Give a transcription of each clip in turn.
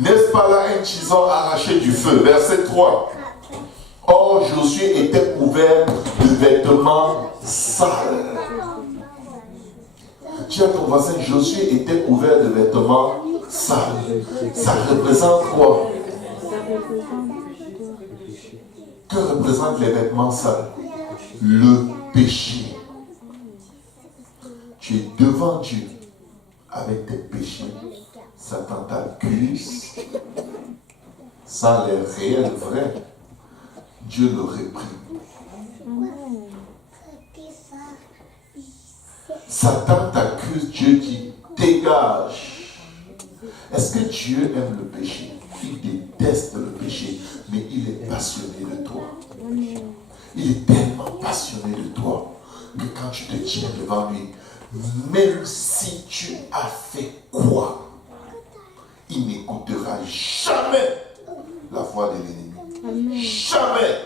N'est-ce pas là un tison arraché du feu? Verset 3. Or, Josué était couvert de vêtements sales. Dis à ton voisin, Josué était couvert de vêtements sales. Ça représente quoi? Que représentent les vêtements sales? Le péché. Tu es devant Dieu avec tes péchés. Satan t'accuse. Ça a l'air réel, vrai. Dieu le réprime. Satan t'accuse, Dieu dit, dégage. Est-ce que Dieu aime le péché? Il déteste le péché, mais il est passionné de toi. Il est tellement passionné de toi que quand tu te tiens devant lui, même si tu as fait quoi, il n'écoutera jamais la voix de l'ennemi. Jamais.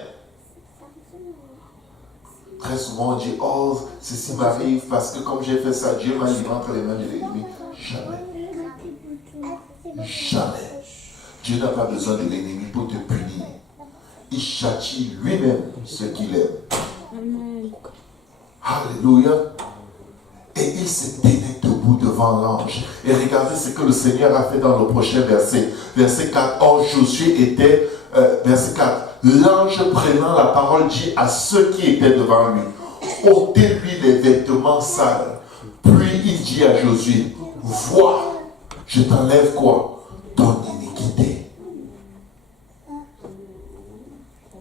Très souvent on dit, oh, ceci m'arrive parce que comme j'ai fait ça, Dieu m'a livré entre les mains de l'ennemi. Jamais. Jamais. Dieu n'a pas besoin de l'ennemi pour te punir. Il châtie lui-même ce qu'il aime. Amen. Alléluia. Et il se tenait debout devant l'ange. Et regardez ce que le Seigneur a fait dans le prochain verset. Verset 4. Or, Josué était, verset 4. L'ange prenant la parole dit à ceux qui étaient devant lui, ôtez-lui les vêtements sales. Puis il dit à Josué, vois, je t'enlève quoi? Ton iniquité.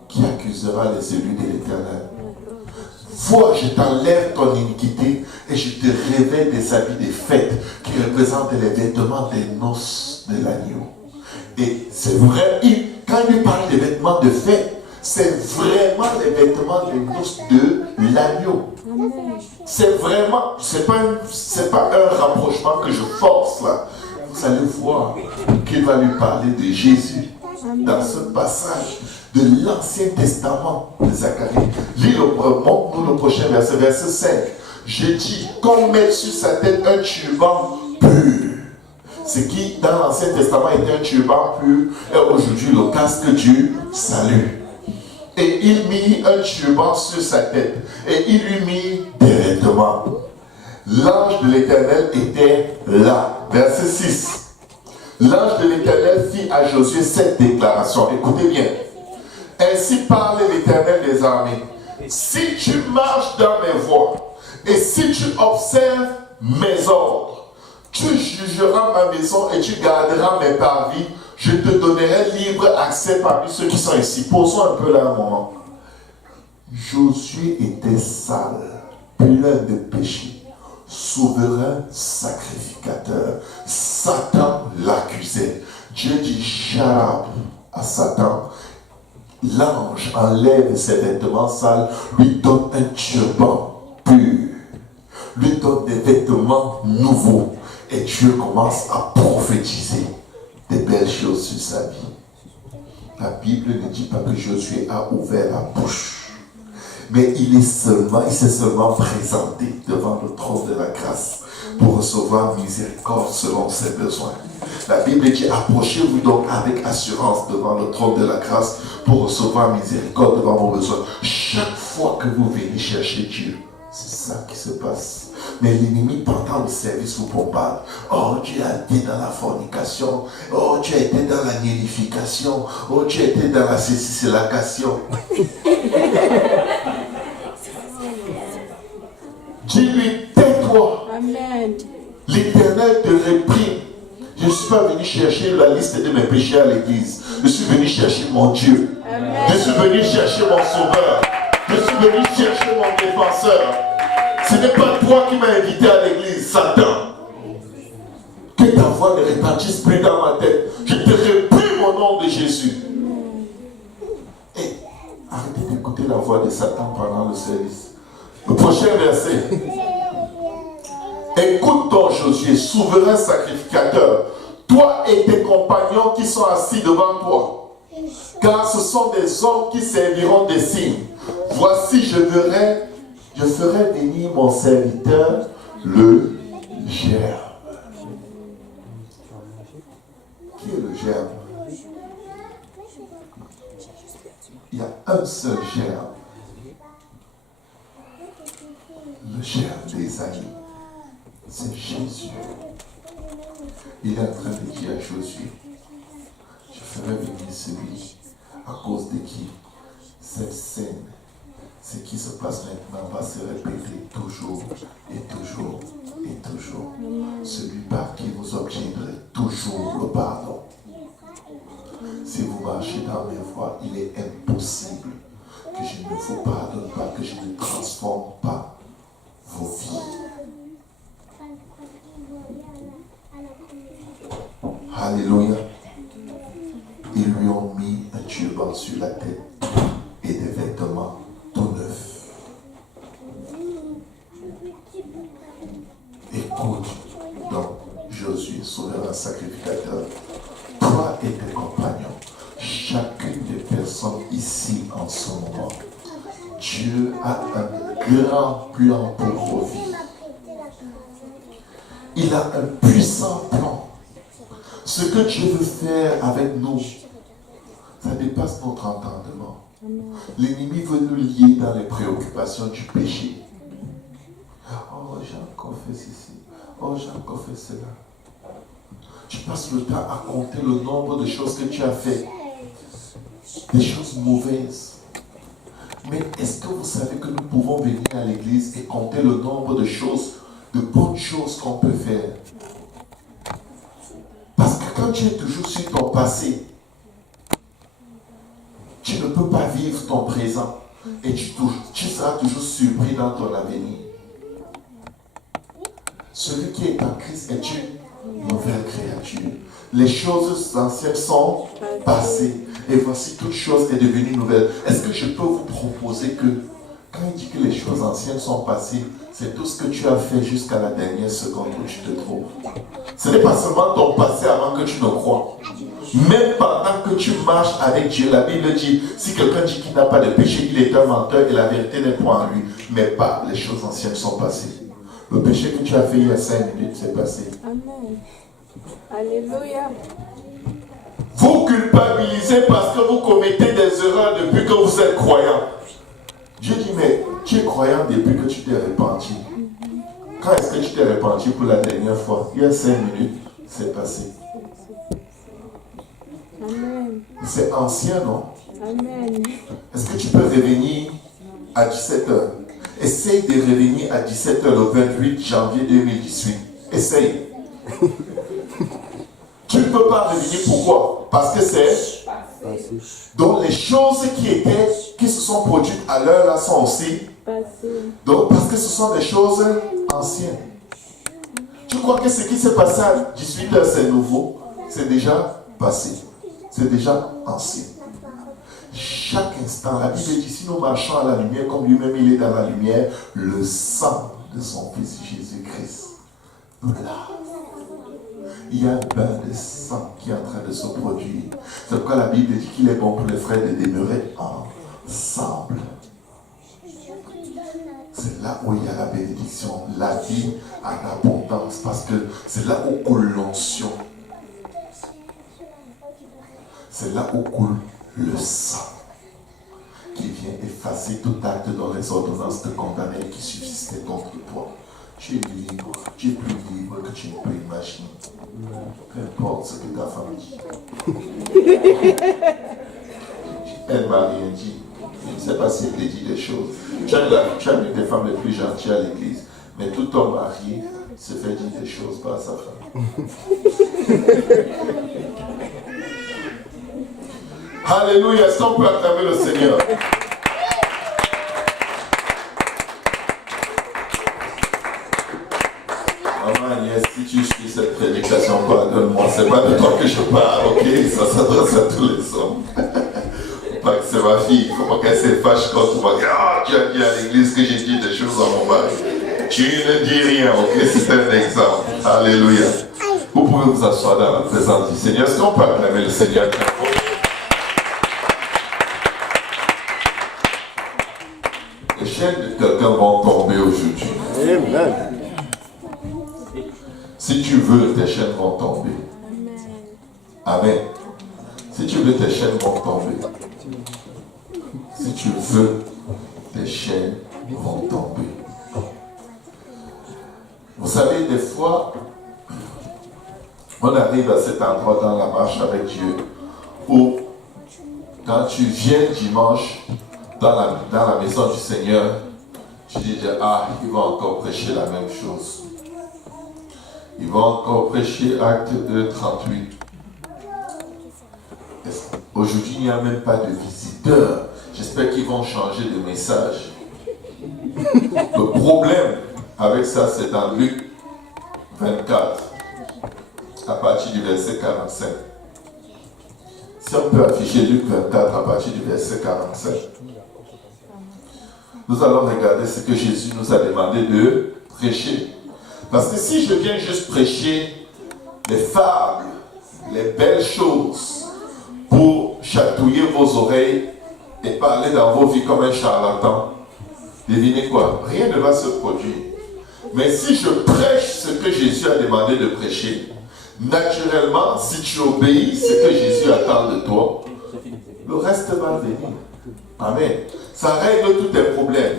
Qui accusera les élus de l'Éternel? Vois, je t'enlève ton iniquité et je te révèle des habits des fêtes qui représentent les vêtements des noces de l'agneau. Et c'est vrai, quand il parle des vêtements de fête, c'est vraiment les vêtements des noces de l'agneau. C'est vraiment, c'est pas un rapprochement que je force là. Vous allez voir qu'il va lui parler de Jésus dans ce passage de l'Ancien Testament de Zacharie. Lis le prochain verset, verset 5. Je dis qu'on met sur sa tête un turban pur. Ce qui, dans l'Ancien Testament, était un turban pur, est aujourd'hui le casque du salut. Et il mit un turban sur sa tête. Et il lui mit des vêtements. L'ange de l'Éternel était là. Verset 6. L'ange de l'Éternel fit à Josué cette déclaration. Écoutez bien. Ainsi parle l'Éternel des armées. Si tu marches dans mes voies et si tu observes mes ordres, tu jugeras ma maison et tu garderas mes parvis. Je te donnerai libre accès parmi ceux qui sont ici. Posons un peu là un moment. Josué était sale, plein de péché, souverain sacrificateur. Satan l'accusait. Dieu dit shut up à Satan. L'ange enlève ses vêtements sales, lui donne un turban pur, lui donne des vêtements nouveaux. Et Dieu commence à prophétiser des belles choses sur sa vie. La Bible ne dit pas que Josué a ouvert la bouche, mais il s'est seulement présenté devant le trône de la grâce pour recevoir miséricorde selon ses besoins. La Bible dit, approchez-vous donc avec assurance devant le trône de la grâce pour recevoir miséricorde devant vos besoins. Chaque fois que vous venez chercher Dieu, c'est ça qui se passe. Mais l'ennemi, pendant le service, vous bombarde. Oh, tu as été dans la fornication. Oh, tu as été dans la nidification. Oh, tu as été dans la cécilacation. Dis-lui, tais-toi. Amen. L'Éternel te réprime. Je ne suis pas venu chercher la liste de mes péchés à l'église. Je suis venu chercher mon Dieu. Amen. Je suis venu chercher mon sauveur. Je suis venu chercher mon défenseur. Ce n'est pas toi qui m'as invité à l'église, Satan. Que ta voix ne retentisse plus dans ma tête. Je te réprime au nom de Jésus. Et arrêtez d'écouter la voix de Satan pendant le service. Le prochain verset. Écoute donc Josué, souverain sacrificateur, toi et tes compagnons qui sont assis devant toi, car ce sont des hommes qui serviront des signes. Voici, je ferai venir mon serviteur, le germe. Qui est le germe. Il y a un seul germe. Le germe d'Ésaïe. C'est Jésus. Il est en train de dire à Josué, je ferai venir celui à cause de qui cette scène, ce qui se passe maintenant va se répéter toujours et toujours et toujours. Celui par qui vous obtiendrez toujours le pardon. Si vous marchez dans mes voies, il est impossible que je ne vous pardonne pas, que je ne transforme pas vos vies. Alléluia. Ils lui ont mis un turban sur la tête et des vêtements tout neufs. Écoute donc, Josué, souverain sacrificateur, toi et tes compagnons, chacune des personnes ici en ce moment, Dieu a un grand plan pour vos vies. Il a un puissant plan. Ce que Dieu veut faire avec nous, ça dépasse notre entendement. L'ennemi veut nous lier dans les préoccupations du péché. Oh, j'ai encore fait ceci. Oh, j'ai encore fait cela. Tu passes le temps à compter le nombre de choses que tu as fait. Des choses mauvaises. Mais est-ce que vous savez que nous pouvons venir à l'église et compter le nombre de choses, de bonnes choses qu'on peut faire? Parce que quand tu es toujours sur ton passé, tu ne peux pas vivre ton présent et tu seras toujours surpris dans ton avenir. Celui qui est en Christ est une nouvelle créature. Les choses anciennes sont passées et voici toute chose est devenue nouvelle. Est-ce que je peux vous proposer que quand il dit que les choses anciennes sont passées, c'est tout ce que tu as fait jusqu'à la dernière seconde où tu te trouves. Ce n'est pas seulement ton passé avant que tu ne crois. Même pendant que tu marches avec Dieu, la Bible dit, si quelqu'un dit qu'il n'a pas de péché, il est un menteur et la vérité n'est point en lui. Mais pas, les choses anciennes sont passées. Le péché que tu as fait il y a 5 minutes, c'est passé. Amen. Alléluia. Vous culpabilisez parce que vous commettez des erreurs depuis que vous êtes croyant. Dieu dit, mais tu es croyant depuis que tu t'es repenti. Quand est-ce que tu t'es repenti pour la dernière fois? Il y a 5 minutes, c'est passé. Amen. C'est ancien, non? Amen. Est-ce que tu peux revenir à 17h? Essaye de revenir à 17h le 28 janvier 2018. Essaye. Tu ne peux pas revenir, pourquoi? Parce que c'est... Donc les choses qui se sont produites à l'heure là sont aussi... Donc parce que ce sont des choses anciennes. Tu crois que ce qui s'est passé à 18h c'est nouveau? C'est déjà passé. C'est déjà ancien. Chaque instant, la Bible dit, si nous marchons à la lumière, comme lui-même il est dans la lumière, le sang de son Fils Jésus-Christ. Là, il y a un bain de sang qui est en train de se produire. C'est pourquoi la Bible dit qu'il est bon pour les frères de demeurer ensemble. C'est là où il y a la bénédiction, la vie en abondance, parce que c'est là où coule l'onction. C'est là où coule le sang qui vient effacer tout acte dans les ordonnances de condamnés qui subsistaient contre toi. Tu es libre, tu es plus libre que tu ne peux imaginer. Peu importe ce que ta femme dit. Elle m'a rien dit. Je ne sais pas si elle t'a dit des choses. Tu as vu des femmes les plus gentilles à l'église, mais tout homme marié se fait dire des choses par sa femme. Alléluia, est-ce qu'on peut acclamer le Seigneur? Maman Agnès, si tu suis cette prédication, pardonne-moi, c'est pas de toi que je parle, ok? Ça s'adresse à tous les hommes. Pas que c'est ma fille, il ne faut pas qu'elle se fâche quand on va dire, ah, tu as dit à l'église que j'ai dit des choses à mon mari. Tu ne dis rien, ok? C'est un exemple. Alléluia. Vous pouvez vous asseoir dans la présence du Seigneur. Est-ce qu'on peut acclamer le Seigneur? Les chaînes de quelqu'un vont tomber aujourd'hui. Amen. Si tu veux, tes chaînes vont tomber. Amen. Si tu veux, tes chaînes vont tomber. Si tu veux, tes chaînes vont tomber. Vous savez, des fois, on arrive à cet endroit dans la marche avec Dieu où, quand tu viens dimanche dans la maison du Seigneur, tu dis, ah, ils vont encore prêcher la même chose. Ils vont encore prêcher Acte 2, 38. Aujourd'hui, il n'y a même pas de visiteurs. J'espère qu'ils vont changer de message. Le problème avec ça, c'est dans Luc 24, à partir du verset 45. Si on peut afficher Luc 24 à partir du verset 45, nous allons regarder ce que Jésus nous a demandé de prêcher. Parce que si je viens juste prêcher les fables, les belles choses, pour chatouiller vos oreilles et parler dans vos vies comme un charlatan, devinez quoi? Rien ne va se produire. Mais si je prêche ce que Jésus a demandé de prêcher, naturellement, si tu obéis ce que Jésus attend de toi, le reste va venir. Amen. Ça règle tous tes problèmes.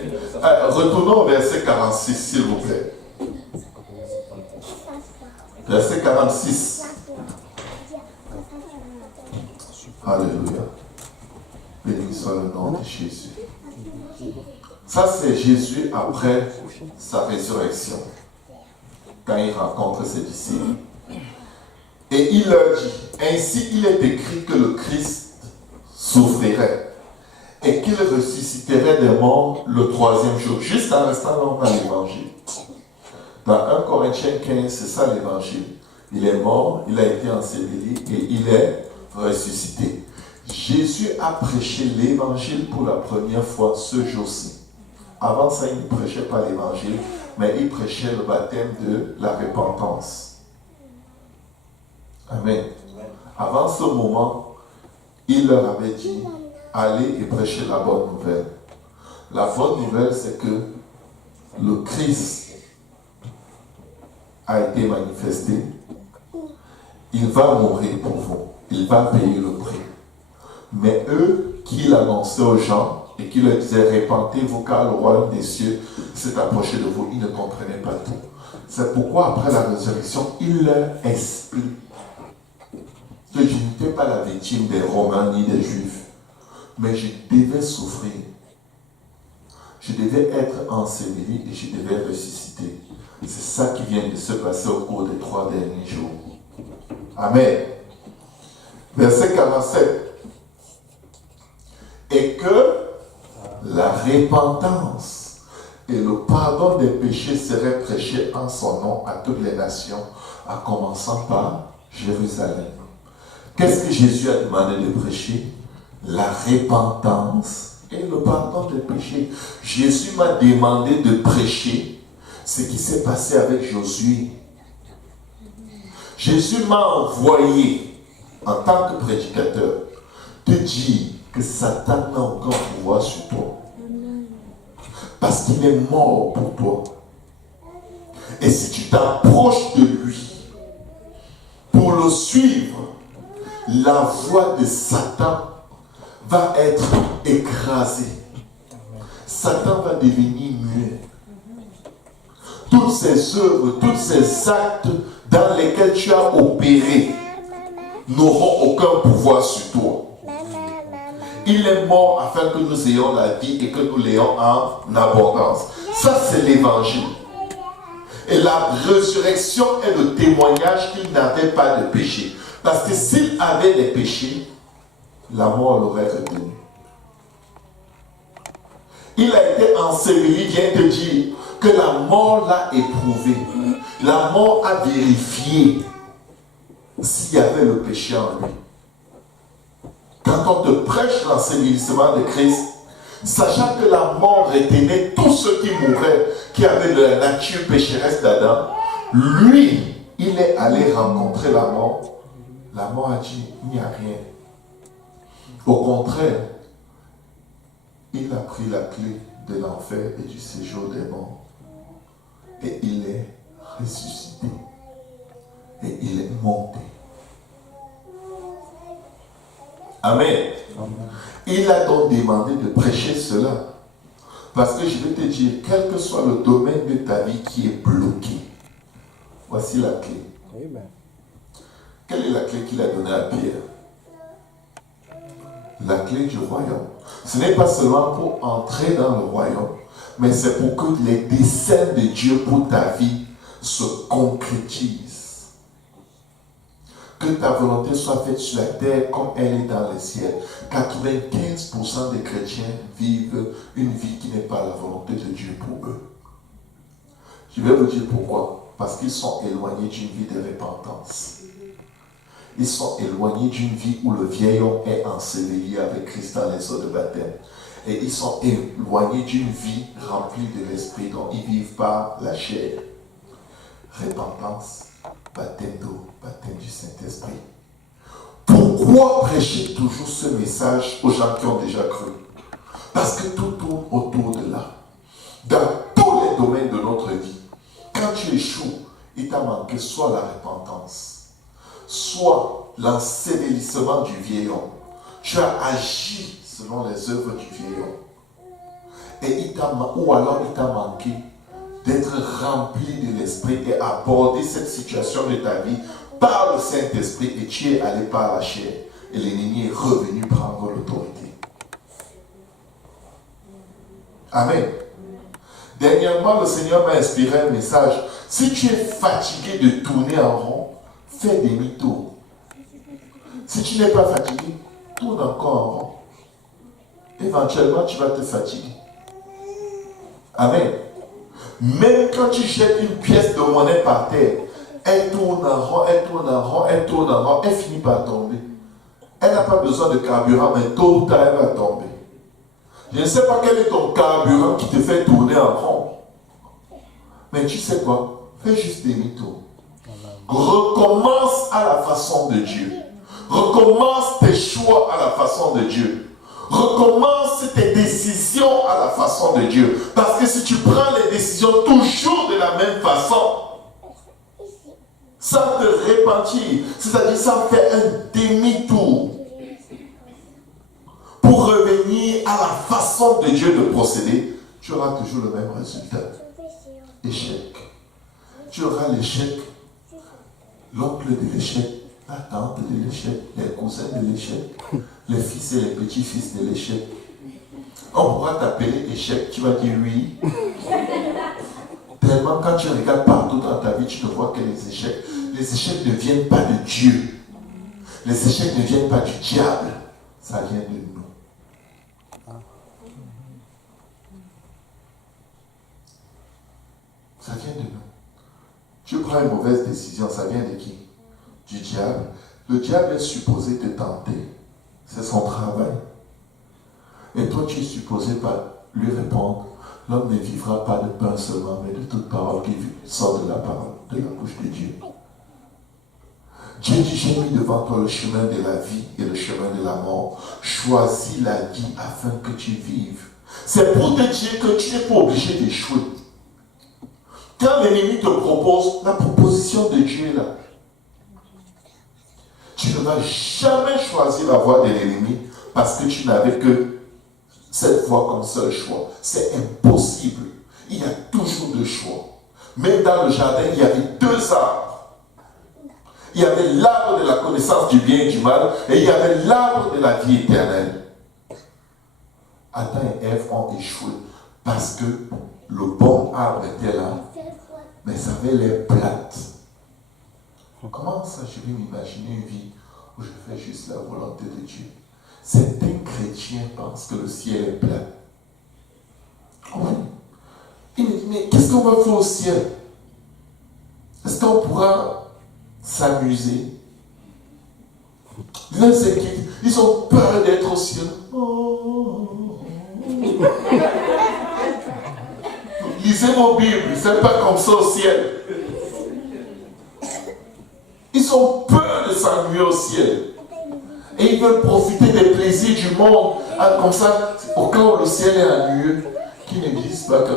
Retournons au verset 46, s'il vous plaît. Verset 46. Alléluia. Béni soit le nom de Jésus. Ça, c'est Jésus après sa résurrection, quand il rencontre ses disciples. Et il leur dit, ainsi il est écrit que le Christ souffrirait et qu'il ressusciterait des morts le troisième jour. Juste en restant là, on a l'évangile. Dans 1 Corinthiens 15, c'est ça l'évangile. Il est mort, il a été enseveli et il est ressuscité. Jésus a prêché l'évangile pour la première fois ce jour-ci. Avant ça, il ne prêchait pas l'évangile, mais il prêchait le baptême de la repentance. Amen. Avant ce moment, il leur avait dit, allez et prêchez la bonne nouvelle. La bonne nouvelle, c'est que le Christ a été manifesté. Il va mourir pour vous. Il va payer le prix. Mais eux qui l'annonçaient aux gens et qui leur disaient, répentez-vous car le royaume des cieux s'est approché de vous, ils ne comprenaient pas tout. C'est pourquoi après la résurrection, il leur explique que je n'étais pas la victime des Romains ni des Juifs, mais je devais souffrir. Je devais être enseveli et je devais ressusciter. C'est ça qui vient de se passer au cours des 3 derniers jours. Amen. Verset 47. Et que la repentance et le pardon des péchés seraient prêchés en son nom à toutes les nations, en commençant par Jérusalem. Qu'est-ce que Jésus a demandé de prêcher? La repentance et le pardon des péchés. Jésus m'a demandé de prêcher ce qui s'est passé avec Josué. Jésus m'a envoyé en tant que prédicateur te dire que Satan n'a aucun pouvoir sur toi. Parce qu'il est mort pour toi. Et si tu t'approches de lui pour le suivre, la voix de Satan va être écrasée. Satan va devenir muet. Toutes ces œuvres, tous ces actes dans lesquels tu as opéré n'auront aucun pouvoir sur toi. Il est mort afin que nous ayons la vie et que nous l'ayons en abondance. Ça, c'est l'évangile. Et la résurrection est le témoignage qu'il n'avait pas de péché. Parce que s'il avait des péchés, la mort l'aurait retenu. Il a été enseveli, vient te dire que la mort l'a éprouvé. La mort a vérifié s'il y avait le péché en lui. Quand on te prêche l'ensevelissement de Christ, sachant que la mort retenait tous ceux qui mouraient, qui avaient la nature pécheresse d'Adam, lui, il est allé rencontrer la mort. La mort a dit, il n'y a rien. Au contraire, il a pris la clé de l'enfer et du séjour des morts. Et il est ressuscité. Et il est monté. Amen. Amen. Il a donc demandé de prêcher cela. Parce que je vais te dire, quel que soit le domaine de ta vie qui est bloqué, voici la clé. Amen. Quelle est la clé qu'il a donnée à Pierre? La clé du royaume. Ce n'est pas seulement pour entrer dans le royaume, mais c'est pour que les desseins de Dieu pour ta vie se concrétisent. Que ta volonté soit faite sur la terre comme elle est dans le ciel. 95% des chrétiens vivent une vie qui n'est pas la volonté de Dieu pour eux. Je vais vous dire pourquoi. Parce qu'ils sont éloignés d'une vie de repentance. Ils sont éloignés d'une vie où le vieil homme est enseveli avec Christ dans les eaux de baptême. Et ils sont éloignés d'une vie remplie de l'esprit dont ils vivent par la chair. Repentance, baptême d'eau, baptême du Saint-Esprit. Pourquoi prêcher toujours ce message aux gens qui ont déjà cru? Parce que tout tourne autour de là. Dans tous les domaines de notre vie, quand tu échoues, il t'a manqué soit la repentance, soit l'ensevelissement du vieil homme. Tu as agi selon les œuvres du vieil homme. Ou alors il t'a manqué d'être rempli de l'esprit et aborder cette situation de ta vie par le Saint-Esprit, et tu es allé par la chair et l'ennemi est revenu prendre l'autorité. Amen. Dernièrement, le Seigneur m'a inspiré un message. Si tu es fatigué de tourner en rond, fais demi-tour. Si tu n'es pas fatigué, tourne encore en rond. Éventuellement, tu vas te fatiguer. Amen. Même quand tu jettes une pièce de monnaie par terre, elle tourne en rond, elle tourne en rond, elle tourne en rond, elle finit par tomber. Elle n'a pas besoin de carburant, mais tôt ou tard, elle va tomber. Je ne sais pas quel est ton carburant qui te fait tourner en rond. Mais tu sais quoi? Fais juste demi-tour. Recommence à la façon de Dieu. Recommence tes choix à la façon de Dieu. Recommence tes décisions à la façon de Dieu. Parce que si tu prends les décisions toujours de la même façon, sans te repentir, c'est-à-dire sans faire un demi-tour, pour revenir à la façon de Dieu de procéder, tu auras toujours le même résultat. Échec. Tu auras l'échec, l'oncle de l'échec, la tante de l'échec, les cousins de l'échec, les fils et les petits-fils de l'échec. On pourra t'appeler échec, tu vas dire oui. Tellement quand tu regardes partout dans ta vie, tu ne vois que les échecs ne viennent pas de Dieu. Les échecs ne viennent pas du diable, ça vient de nous. Ça vient de nous. Tu prends une mauvaise décision, ça vient de qui? Du diable. Le diable est supposé te tenter. C'est son travail. Et toi, tu es supposé pas lui répondre. L'homme ne vivra pas de pain seulement, mais de toute parole qui sort de la parole, de la bouche de Dieu. Dieu dit, j'ai mis devant toi le chemin de la vie et le chemin de la mort. Choisis la vie afin que tu vives. C'est pour te dire que tu n'es pas obligé d'échouer. Quand l'ennemi te propose, la proposition de Dieu est là. Tu ne vas jamais choisir la voie de l'ennemi parce que tu n'avais que cette voie comme seul choix. C'est impossible. Il y a toujours deux choix. Même dans le jardin, il y avait deux arbres. Il y avait l'arbre de la connaissance du bien et du mal et il y avait l'arbre de la vie éternelle. Adam et Ève ont échoué parce que le bon arbre était là, mais ça avait l'air plate. Comment ça, je vais m'imaginer une vie où je fais juste la volonté de Dieu? Certains chrétiens pensent que le ciel est plat. Oui. Il me dit, mais qu'est-ce qu'on va faire au ciel? Est-ce qu'on pourra s'amuser? L'un s'inquiète, ils ont peur d'être au ciel. Oh. Lisez vos Bibles, c'est pas comme ça au ciel. Ils ont peur de s'ennuyer au ciel. Et ils veulent profiter des plaisirs du monde. Comme ça, au cas où le ciel est ennuyeux, qu'ils ne disent pas que,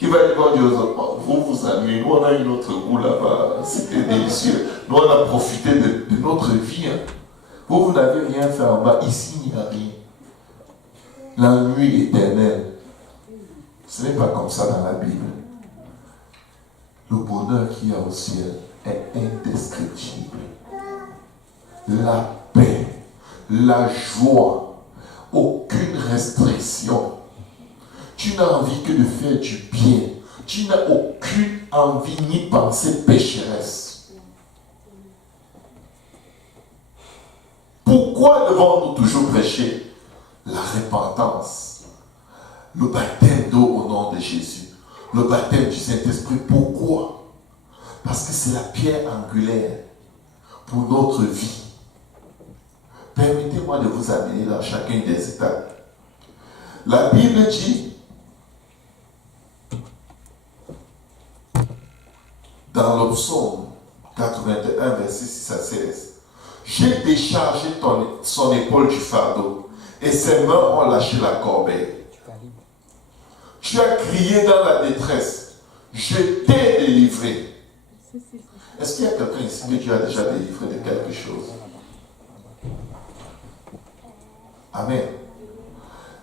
il va y avoir Dieu, vous vous ennuyez, nous on a eu notre goût là-bas, c'était délicieux. Nous on a profité de notre vie. Hein. Vous n'avez rien fait en bas. Ici, il n'y a rien. La nuit éternelle. Ce n'est pas comme ça dans la Bible. Le bonheur qu'il y a au ciel est indescriptible. La paix, la joie, aucune restriction. Tu n'as envie que de faire du bien. Tu n'as aucune envie ni pensée pécheresse. Pourquoi devons-nous toujours prêcher la repentance, le baptême d'eau au nom de Jésus, le baptême du Saint-Esprit? Pourquoi? Parce que c'est la pierre angulaire pour notre vie. Permettez-moi de vous amener dans chacune des étapes. La Bible dit, dans le psaume 81, verset 6 à 16, « J'ai déchargé son épaule du fardeau, et ses mains ont lâché la corbeille. Tu as crié dans la détresse, je t'ai délivré. » Est-ce qu'il y a quelqu'un ici que Dieu a déjà délivré de quelque chose? Amen.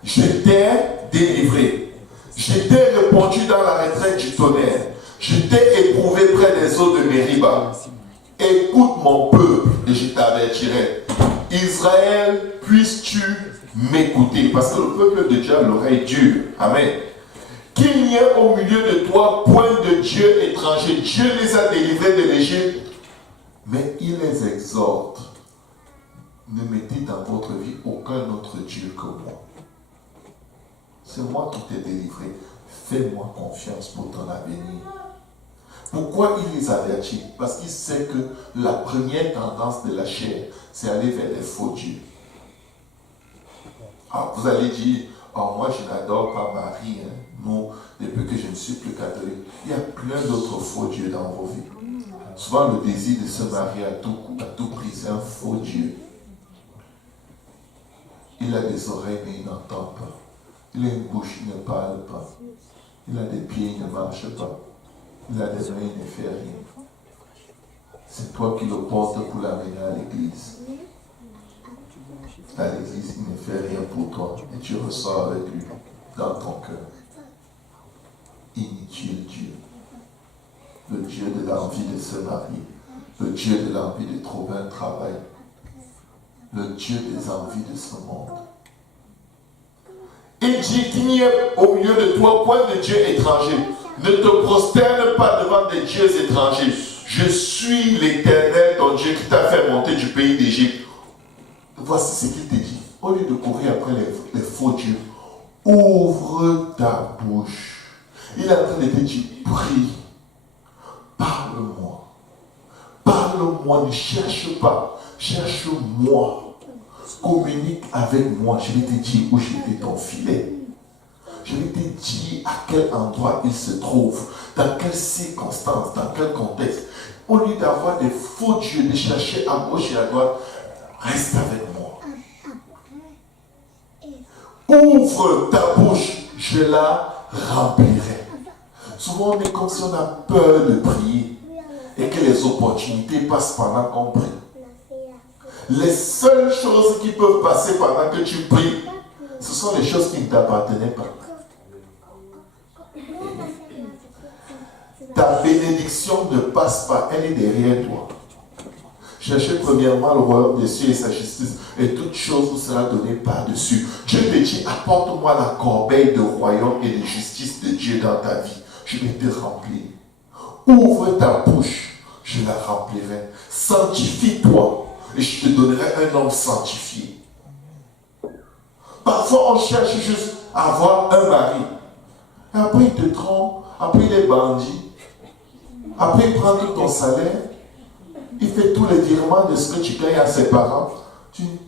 Je t'ai délivré. Je t'ai répondu dans la retraite du tonnerre. Je t'ai éprouvé près des eaux de Mériba. Écoute mon peuple et je t'avertirai. Israël, puisses-tu m'écouter? Parce que le peuple de Dieu a l'oreille dure. Amen. Qu'il n'y ait au milieu de toi point de Dieu étranger. Dieu les a délivrés de l'Égypte. Mais il les exhorte. Ne mettez dans votre vie aucun autre Dieu que moi. C'est moi qui t'ai délivré. Fais-moi confiance pour ton avenir. Pourquoi il les avertit? Parce qu'il sait que la première tendance de la chair, c'est aller vers les faux dieux. Alors vous allez dire, oh, moi je n'adore pas Marie, hein. Non, depuis que je ne suis plus catholique. Il y a plein d'autres faux dieux dans vos vies. Souvent le désir de se marier à tout prix, c'est un faux Dieu. Il a des oreilles mais il n'entend pas. Il a une bouche, il ne parle pas. Il a des pieds, il ne marche pas. Il a des mains, il ne fait rien. C'est toi qui le portes pour l'amener à l'église. À l'église, il ne fait rien pour toi. Et tu ressors avec lui dans ton cœur. Inutile Dieu. Le Dieu de l'envie de se marier. Le Dieu de l'envie de trouver un travail. Le Dieu des envies de ce monde. Il dit qu'il n'y ait au milieu de toi point de Dieu étranger. Ne te prosterne pas devant des dieux étrangers. Je suis l'Éternel, ton Dieu, qui t'a fait monter du pays d'Égypte. Voici ce qu'il te dit. Au lieu de courir après les faux dieux, ouvre ta bouche. Il est en train de te dire, prie. Parle-moi. Parle-moi, ne cherche pas. Cherche-moi. Communique avec moi. Je vais te dire où j'étais ton filet. Je vais te dire à quel endroit il se trouve, dans quelles circonstances, dans quel contexte. Au lieu d'avoir des faux dieux, de chercher à gauche et à droite, reste avec moi. Ouvre ta bouche, je la remplirai. Souvent, on est comme si on a peur de prier et que les opportunités passent pendant qu'on prie. Les seules choses qui peuvent passer pendant que tu pries, ce sont les choses qui ne t'appartenaient pas. Ta bénédiction ne passe pas, elle est derrière toi. Cherchez premièrement le royaume des cieux et sa justice, et toute chose vous sera donnée par-dessus. Dieu te dit, apporte-moi la corbeille de royaume et de justice de Dieu dans ta vie. Je vais te remplir. Ouvre ta bouche, je la remplirai. Sanctifie-toi, et je te donnerai un homme sanctifié. Parfois, on cherche juste à avoir un mari. Et après, il te trompe, après, il est bandit. Après, il prend tout ton salaire. Il fait tous les virements de ce que tu gagnes à ses parents. Tu dis,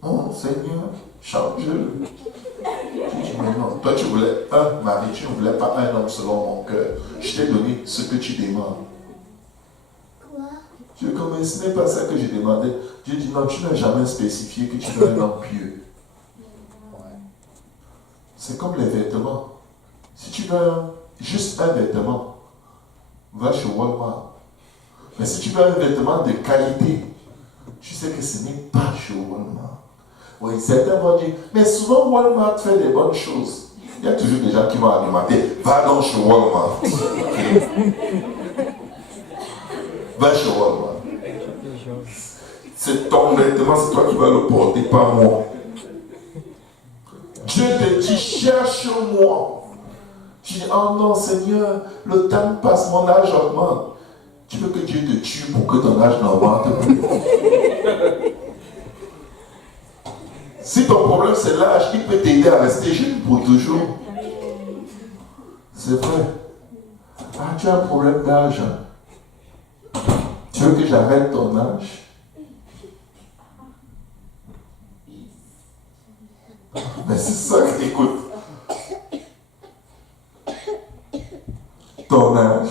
oh Seigneur, change-le. Tu dis, mais non, toi tu voulais un mari, tu ne voulais pas un homme selon mon cœur. Je t'ai donné ce que tu demandes. Dieu, comme ce n'est pas ça que j'ai demandé. Dieu dit, non, tu n'as jamais spécifié que tu veux un homme pieux. C'est comme les vêtements. Si tu veux juste un vêtement, va chez Walmart. Mais si tu veux un vêtement de qualité, tu sais que ce n'est pas chez Walmart. Oui, certains vont dire, mais souvent Walmart fait des bonnes choses. Il y a toujours des gens qui vont argumenter, va donc chez Walmart. Va chez Walmart. C'est ton vêtement, c'est toi qui vas le porter, pas moi. Dieu te dit, cherche-moi. Tu dis, oh non Seigneur, le temps passe, mon âge augmente. Tu veux que Dieu te tue pour que ton âge n'augmente plus. Si ton problème c'est l'âge, il peut t'aider à rester jeune pour toujours. C'est vrai. Ah, tu as un problème d'âge. Hein? Tu veux que j'arrête ton âge? Mais c'est ça que écoute. Ton âge,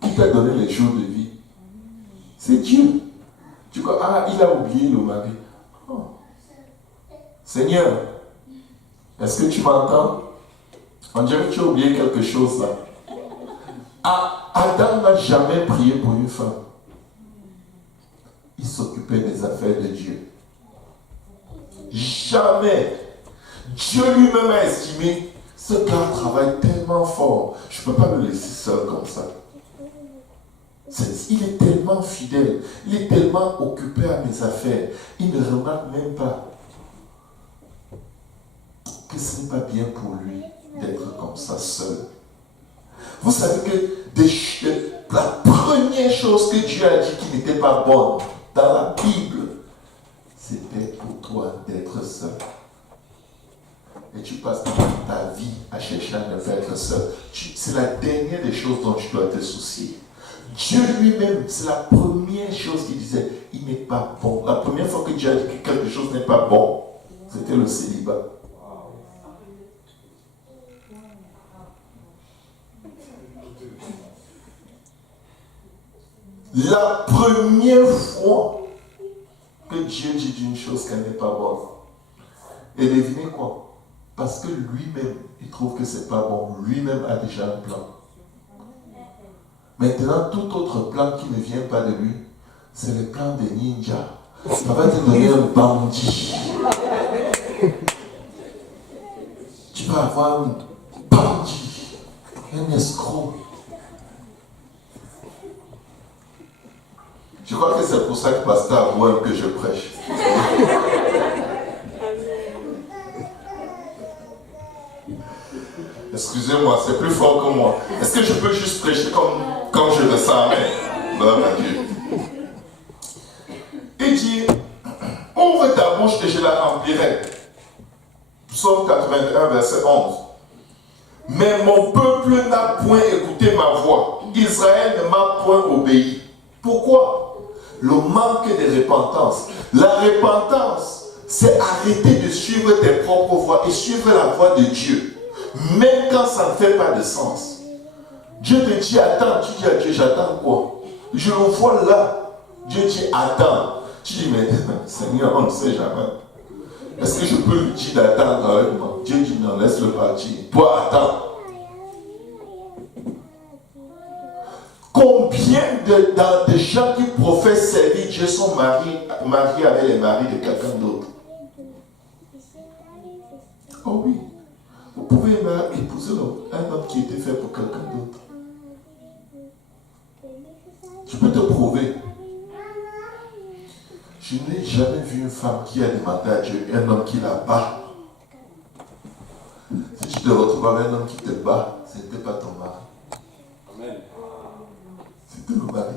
qui t'a donné les jours de vie, c'est Dieu. Tu vois, ah, il a oublié le mari. Oh. Seigneur, est-ce que tu m'entends? On dirait que tu as oublié quelque chose là. Ah, Adam n'a jamais prié pour une femme. Il s'occupait des affaires de Dieu. Jamais. Dieu lui-même a estimé, ce gars travaille tellement fort, je ne peux pas le laisser seul comme ça. Il est tellement fidèle, il est tellement occupé à mes affaires, il ne remarque même pas que ce n'est pas bien pour lui d'être comme ça seul. Vous savez que la première chose que Dieu a dit qui n'était pas bonne dans la Bible, c'était pour toi d'être seul. Et tu passes ta vie à chercher à ne pas être seul. C'est la dernière des choses dont tu dois te soucier. Dieu lui-même, c'est la première chose qu'il disait, il n'est pas bon. La première fois que Dieu a dit que quelque chose n'est pas bon, c'était le célibat. La première fois que Dieu dit d'une chose qu'elle n'est pas bonne. Et devinez quoi? Parce que lui-même, il trouve que c'est pas bon. Lui-même a déjà un plan. Maintenant, tout autre plan qui ne vient pas de lui, c'est le plan des ninjas. Ça va te donner un bandit. Tu vas avoir un bandit, un escroc. Je crois que c'est pour ça que pasteur avoue que je prêche. Excusez-moi, c'est plus fort que moi. Est-ce que je peux juste prêcher comme je le sens? Gloire à Dieu. Il dit, ouvre ta bouche et je la remplirai. Psaume 81, verset 11. Mais mon peuple n'a point écouté ma voix. Israël ne m'a point obéi. Pourquoi? Le manque de repentance. La repentance, c'est arrêter de suivre tes propres voies et suivre la voie de Dieu. Même quand ça ne fait pas de sens. Dieu te dit attends, tu dis à Dieu j'attends quoi? Je le vois là. Dieu dit attends. Tu dis mais Seigneur, on ne sait jamais. Est-ce que je peux lui dire d'attendre avec moi? Dieu dit non, laisse-le partir. Toi attends. Combien de gens qui professent servir Dieu sont mariés avec les maris de quelqu'un d'autre? Oh oui. Vous pouvez épouser un homme qui était fait pour quelqu'un d'autre. Je peux te prouver. Je n'ai jamais vu une femme qui a demandé à Dieu un homme qui la bat. Si tu te retrouves avec un homme qui te bat, ce n'était pas ton mari. Amen. C'était le mari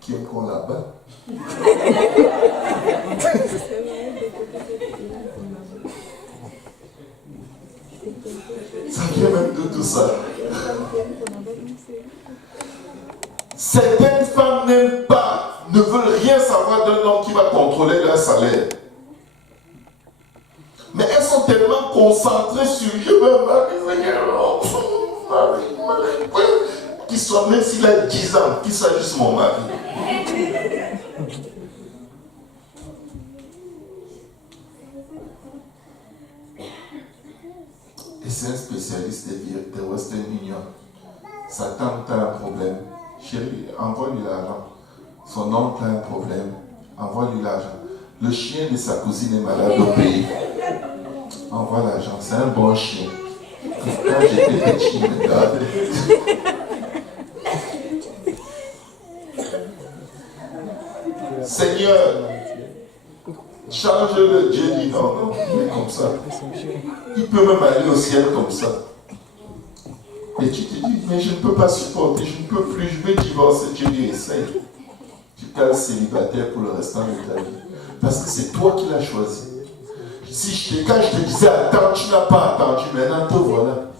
qui aime qu'on la bat. Ça vient même de tout ça. Certaines femmes n'aiment pas, ne veulent rien savoir d'un homme qui va contrôler leur salaire. Mais elles sont tellement concentrées sur je veux mari, qu'il soit, même s'il a 10 ans, qu'il soit juste mon mari. Et c'est un spécialiste de Western Union. Sa tante a un problème. Chérie, envoie-lui l'argent. Son oncle a un problème. Envoie-lui l'argent. Le chien de sa cousine est malade au pays. Envoie l'argent. C'est un bon chien. Quand j'étais petit, il me gardait. Seigneur, change-le. Dieu dit non, non, il est comme ça. Il peut même aller au ciel comme ça. Et tu te dis, mais je ne peux pas supporter, je ne peux plus, je vais divorcer. Dieu dit, essaye. Tu cales célibataire pour le restant de ta vie. Parce que c'est toi qui l'as choisi. Quand je te disais, attends, tu n'as pas attendu, maintenant te voilà.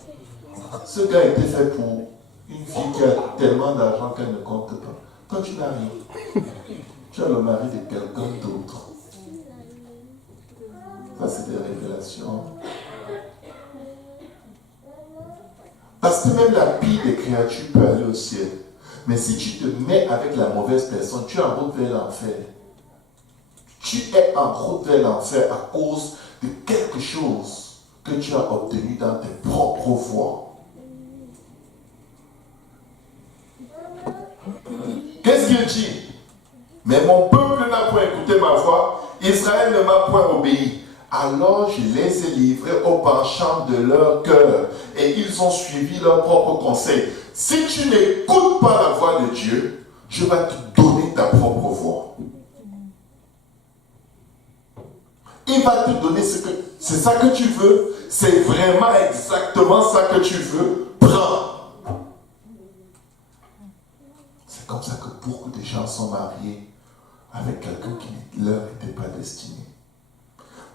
Ce gars était fait pour une fille qui a tellement d'argent qu'elle ne compte pas. Toi, tu n'as rien. Tu as le mari de quelqu'un d'autre. Ça, c'est des révélations. Parce que même la pire des créatures peut aller au ciel. Mais si tu te mets avec la mauvaise personne, tu es en route vers l'enfer. Tu es en route vers l'enfer à cause de quelque chose que tu as obtenu dans tes propres voies. Qu'est-ce qu'il dit? Mais mon peuple n'a point écouté ma voix, Israël ne m'a point obéi. Alors je les ai livrés au penchant de leur cœur et ils ont suivi leurs propres conseils. Si tu n'écoutes pas la voix de Dieu, je vais te donner ta propre voix. Il va te donner ce que... C'est ça que tu veux? C'est vraiment exactement ça que tu veux? Prends. C'est comme ça que beaucoup de gens sont mariés avec quelqu'un qui ne leur était pas destiné.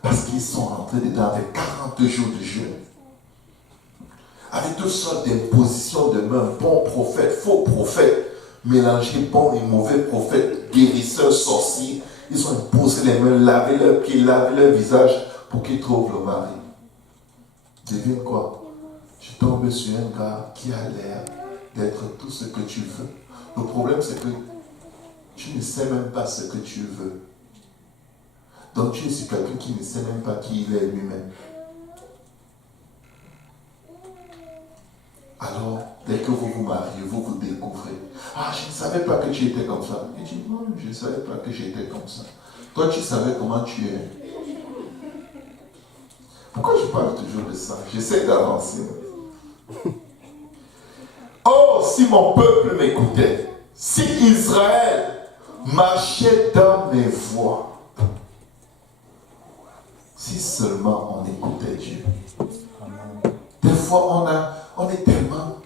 Parce qu'ils sont rentrés dedans avec 40 jours de jeûne. Avec toutes sortes d'impositions de main, bons prophètes, faux prophètes, mélangés bons et mauvais prophètes, guérisseurs, sorciers. Ils ont imposé les mains, lavé leurs pieds, lavé leur visage pour qu'ils trouvent le mari. Devine quoi? Tu tombes sur un gars qui a l'air d'être tout ce que tu veux. Le problème, c'est que tu ne sais même pas ce que tu veux. Donc tu es sur quelqu'un qui ne sait même pas qui il est lui-même. Alors, dès que vous vous mariez, vous vous découvrez. Ah, je ne savais pas que tu étais comme ça. Il dit, non, je ne savais pas que j'étais comme ça. Toi, tu savais comment tu es. Pourquoi je parle toujours de ça? J'essaie d'avancer. Oh, si mon peuple m'écoutait, si Israël marchait dans mes voies, si seulement on écoutait Dieu. Des fois, on est tellement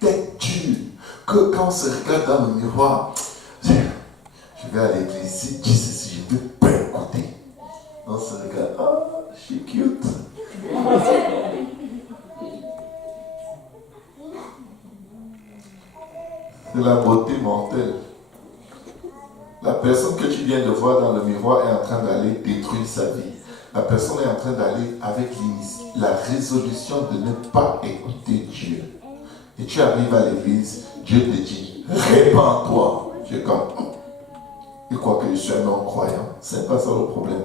têtu que quand on se regarde dans le miroir, je vais à l'église, si Dieu ceci, je ne peux pas écouter. On se regarde, oh, je suis cute. C'est la beauté mortelle. La personne que tu viens de voir dans le miroir est en train d'aller détruire sa vie. La personne est en train d'aller avec la résolution de ne pas écouter Dieu. Et tu arrives à l'église, Dieu te dit, répands-toi. Tu es comme, il croit que je suis un non-croyant. C'est pas ça le problème.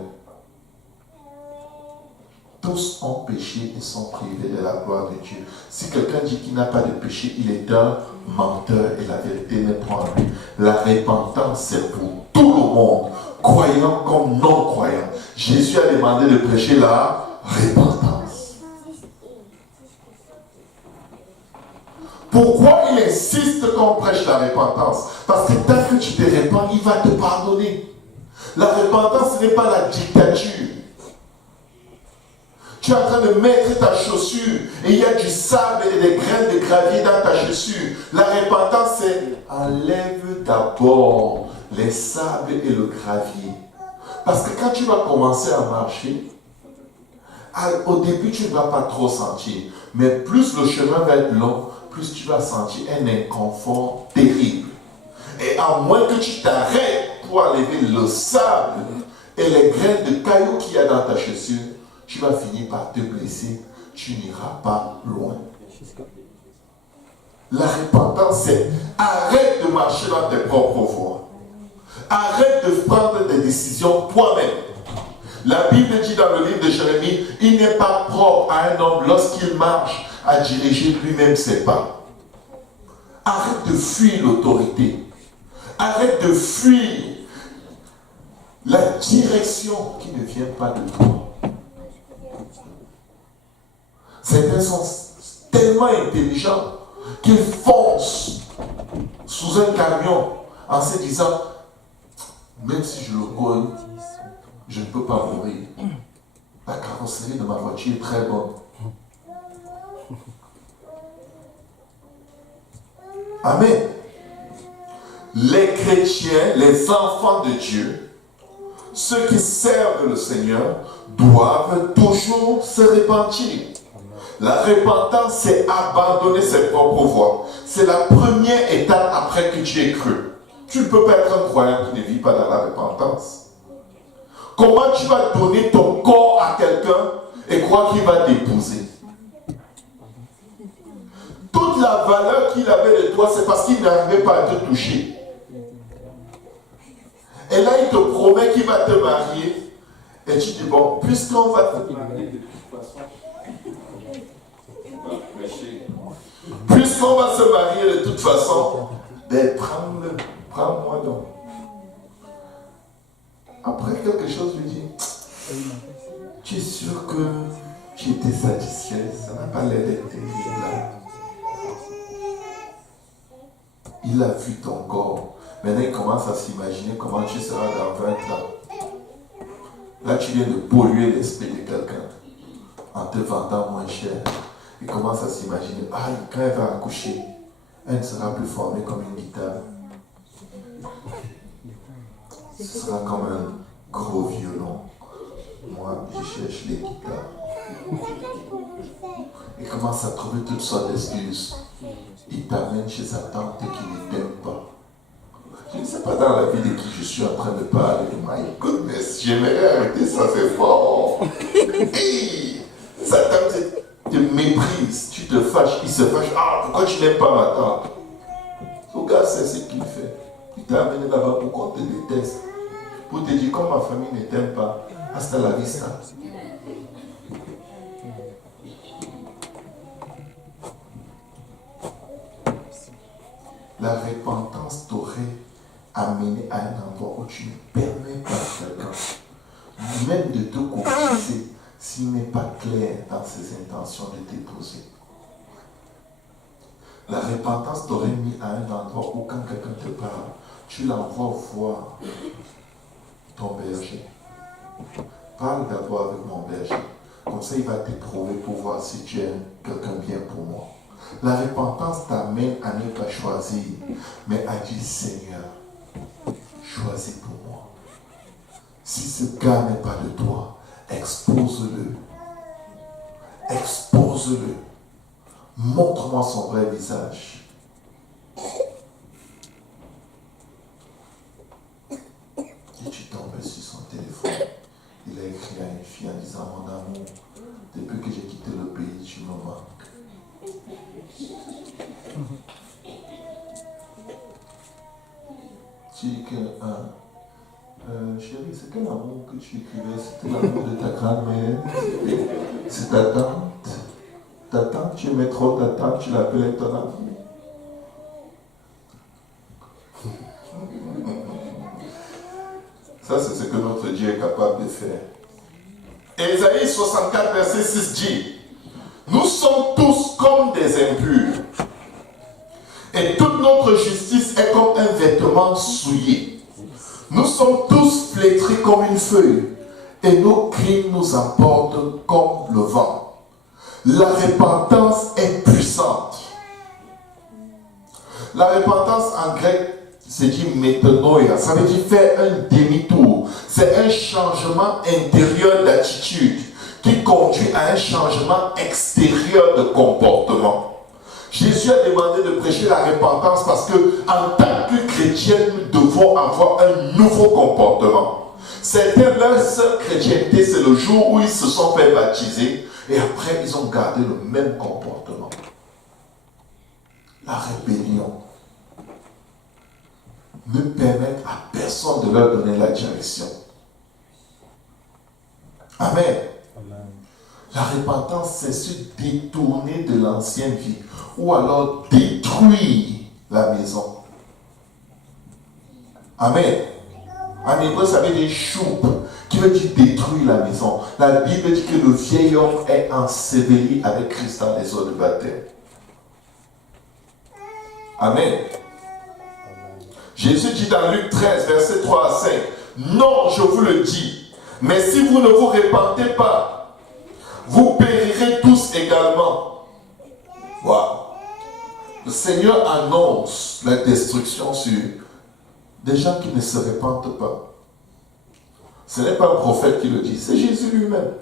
Tous ont péché et sont privés de la gloire de Dieu. Si quelqu'un dit qu'il n'a pas de péché, il est un menteur et la vérité n'est point en lui. La repentance, c'est pour tout le monde, croyant comme non-croyant. Jésus a demandé de prêcher la repentance. Pourquoi il insiste qu'on prêche la repentance? Parce que tant que tu te répands, il va te pardonner. La repentance, ce n'est pas la dictature. Tu es en train de mettre ta chaussure et il y a du sable et des graines de gravier dans ta chaussure. La repentance, c'est enlève d'abord les sables et le gravier. Parce que quand tu vas commencer à marcher, au début, tu ne vas pas trop sentir. Mais plus le chemin va être long, plus tu vas sentir un inconfort terrible. Et à moins que tu t'arrêtes pour enlever le sable et les graines de cailloux qu'il y a dans ta chaussure, tu vas finir par te blesser, tu n'iras pas loin. La repentance, c'est arrête de marcher dans tes propres voies. Arrête de prendre des décisions toi-même. La Bible dit dans le livre de Jérémie, il n'est pas propre à un homme lorsqu'il marche à diriger lui-même ses pas. Arrête de fuir l'autorité. Arrête de fuir la direction qui ne vient pas de toi. Certains sont tellement intelligents qu'ils foncent sous un camion en se disant, même si je le cogne, je ne peux pas mourir. La carrosserie de ma voiture est très bonne. Amen. Les chrétiens, les enfants de Dieu, ceux qui servent le Seigneur, doivent toujours se repentir. La repentance, c'est abandonner ses propres voies. C'est la première étape après que tu aies cru. Tu ne peux pas être un croyant qui ne vit pas dans la repentance. Comment tu vas donner ton corps à quelqu'un et croire qu'il va t'épouser? Toute la valeur qu'il avait de toi, c'est parce qu'il n'arrivait pas à te toucher. Et là, il te promet qu'il va te marier. Et tu dis, bon, puisqu'on va te marier de toute façon, puisqu'on va se marier de toute façon, ben prends-le, prends-moi donc. Après, quelque chose lui dit, tu es sûr que tu étais satisfait? Ça n'a pas l'air d'être là. Il a vu ton corps. Maintenant, il commence à s'imaginer comment tu seras dans 20 ans. Là, tu viens de polluer l'esprit de quelqu'un en te vendant moins cher. Il commence à s'imaginer, ah, quand elle va accoucher, elle ne sera plus formée comme une guitare. Ce sera comme un gros violon. Moi, je cherche les guitares. Il commence à trouver toutes sortes d'excuses. Il t'amène chez sa tante qui ne t'aime pas. Je ne sais pas dans la vie de qui je suis en train de parler. My goodness, j'aimerais arrêter ça, c'est fort. Hey, sa tante te méprise, tu te fâches, il se fâche. Ah, pourquoi tu n'aimes pas ma tante? Ce gars, c'est ce qu'il fait. Il t'a amené là-bas pour qu'on te déteste. Pour te dire, comme ma famille ne t'aime pas, hasta la vista. La repentance t'aurait amené à un endroit où tu ne permets pas à quelqu'un, même de te confesser, s'il n'est pas clair dans ses intentions de t'épouser. La repentance t'aurait mis à un endroit où quand quelqu'un te parle, tu l'envoies voir ton berger. Parle d'abord avec mon berger. Comme ça, il va t'éprouver pour voir si tu es quelqu'un bien pour moi. La repentance t'amène à ne pas choisir, mais à dire, Seigneur, choisis pour moi. Si ce gars n'est pas de toi, expose-le. Expose-le. Montre-moi son vrai visage. Et tu tombes sur son téléphone. Il a écrit à une fille en disant, mon amour, depuis que j'ai quitté le pays, tu me manques. Tu dis que, chérie, c'est quel amour que tu écrivais? C'était l'amour de ta grand-mère? C'est ta tante? Ta tante, tu aimais trop ta tante, tu l'appelais ton amour? Ça, c'est ce que notre Dieu est capable de faire. Ésaïe 64, verset 6 dit, nous sommes tous comme des impurs. Et toute notre justice est comme un vêtement souillé. Nous sommes tous flétris comme une feuille. Et nos crimes nous emportent comme le vent. La repentance est puissante. La repentance en grec, c'est dit métanoïa. Ça veut dire faire un demi-tour. C'est un changement intérieur d'attitude qui conduit à un changement extérieur de comportement. Jésus a demandé de prêcher la repentance parce que, en tant que chrétiens, nous devons avoir un nouveau comportement. Certains, leur seule chrétienté, c'est le jour où ils se sont fait baptiser et après, ils ont gardé le même comportement. La rébellion ne permet à personne de leur donner la direction. Amen. Amen. La repentance, c'est se détourner de l'ancienne vie ou alors détruire la maison. Amen. En hébreu, ça veut dire choup, qui veut dire détruire la maison. La Bible dit que le vieil homme est enseveli avec Christ dans les eaux de baptême. Amen. Jésus dit dans Luc 13, versets 3 à 5, non, je vous le dis, mais si vous ne vous repentez pas, vous périrez tous également. Wow. Le Seigneur annonce la destruction sur des gens qui ne se repentent pas. Ce n'est pas un prophète qui le dit, c'est Jésus lui-même.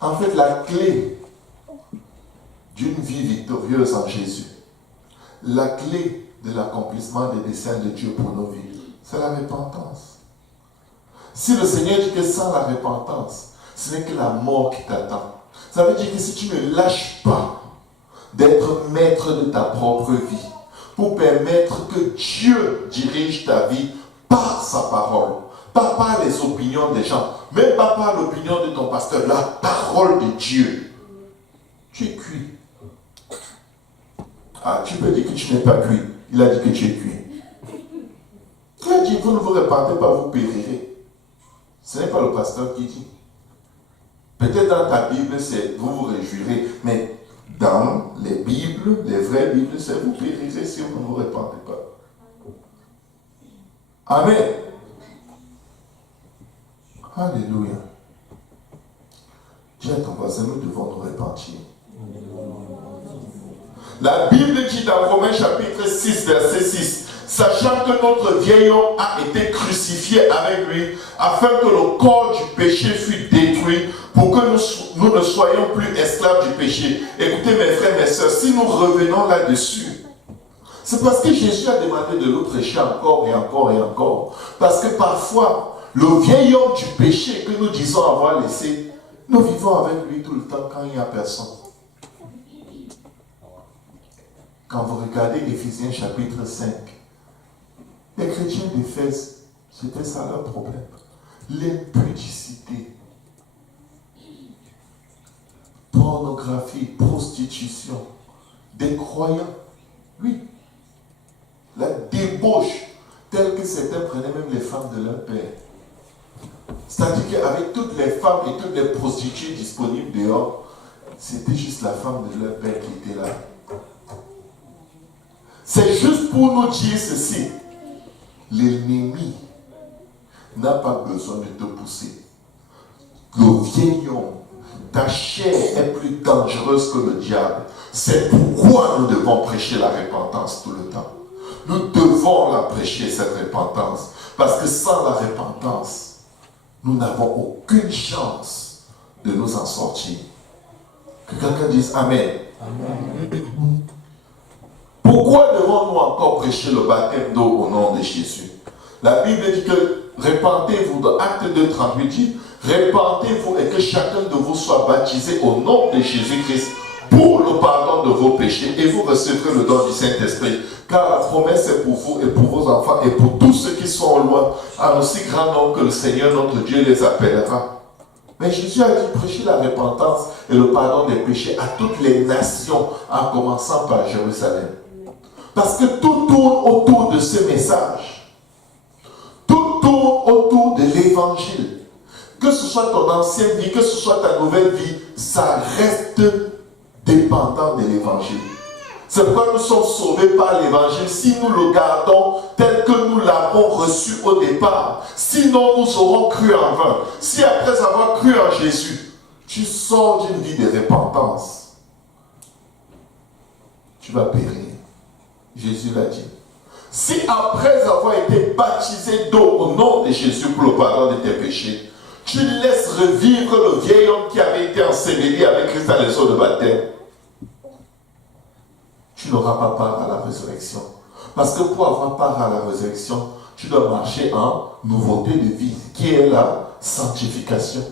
En fait, la clé d'une vie victorieuse en Jésus, la clé de l'accomplissement des desseins de Dieu pour nos vies, c'est la repentance. Si le Seigneur dit que sans la repentance, ce n'est que la mort qui t'attend. Ça veut dire que si tu ne lâches pas d'être maître de ta propre vie, pour permettre que Dieu dirige ta vie par sa parole, pas par les opinions des gens, même pas par l'opinion de ton pasteur, la parole de Dieu, tu es cuit. Ah, tu peux dire que tu n'es pas cuit. Il a dit que tu es cuit. Il a dit, vous ne vous repentez pas, vous périrez. Ce n'est pas le pasteur qui dit. Peut-être dans ta Bible, c'est vous vous réjouirez, mais dans les Bibles, les vraies Bibles, c'est vous périrez si vous ne vous repentez pas. Amen. Alléluia. Dis à ton voisin, nous devons nous repentir. La Bible dit dans Romains chapitre 6, verset 6, sachant que notre vieil homme a été crucifié avec lui, afin que le corps du péché fût détruit, pour que nous ne soyons plus esclaves du péché. Écoutez mes frères, mes sœurs, si nous revenons là-dessus, c'est parce que Jésus a demandé de nous prêcher encore et encore et encore. Parce que parfois, le vieil homme du péché que nous disons avoir laissé, nous vivons avec lui tout le temps quand il n'y a personne. Quand vous regardez Éphésiens chapitre 5, les chrétiens d'Éphèse, c'était ça leur problème. L'impudicité, pornographie, prostitution, des croyants, oui, la débauche, telle que certains prenaient même les femmes de leur père. C'est-à-dire qu'avec toutes les femmes et toutes les prostituées disponibles dehors, c'était juste la femme de leur père qui était là. C'est juste pour nous dire ceci. L'ennemi n'a pas besoin de te pousser. Le vieil homme, ta chair est plus dangereuse que le diable. C'est pourquoi nous devons prêcher la repentance tout le temps. Nous devons la prêcher, cette repentance. Parce que sans la repentance, nous n'avons aucune chance de nous en sortir. Que quelqu'un dise Amen. Amen. Pourquoi devons-nous encore prêcher le baptême d'eau au nom de Jésus? La Bible dit que repentez-vous, dans Acte 2, 38 dit, repentez-vous et que chacun de vous soit baptisé au nom de Jésus-Christ pour le pardon de vos péchés et vous recevrez le don du Saint-Esprit. Car la promesse est pour vous et pour vos enfants et pour tous ceux qui sont au loin, en aussi grand nombre que le Seigneur notre Dieu les appellera. Mais Jésus a dit prêcher la repentance et le pardon des péchés à toutes les nations, en commençant par Jérusalem. Parce que tout tourne autour de ce message. Tout tourne autour de l'évangile. Que ce soit ton ancienne vie, que ce soit ta nouvelle vie, ça reste dépendant de l'évangile. C'est pourquoi nous sommes sauvés par l'évangile si nous le gardons tel que nous l'avons reçu au départ. Sinon, nous aurons cru en vain. Si après avoir cru en Jésus, tu sors d'une vie de repentance, tu vas périr. Jésus l'a dit. Si après avoir été baptisé d'eau au nom de Jésus pour le pardon de tes péchés, tu laisses revivre le vieil homme qui avait été enseveli avec Christ dans les eaux de baptême, tu n'auras pas part à la résurrection. Parce que pour avoir part à la résurrection, tu dois marcher en nouveauté de vie, qui est la sanctification.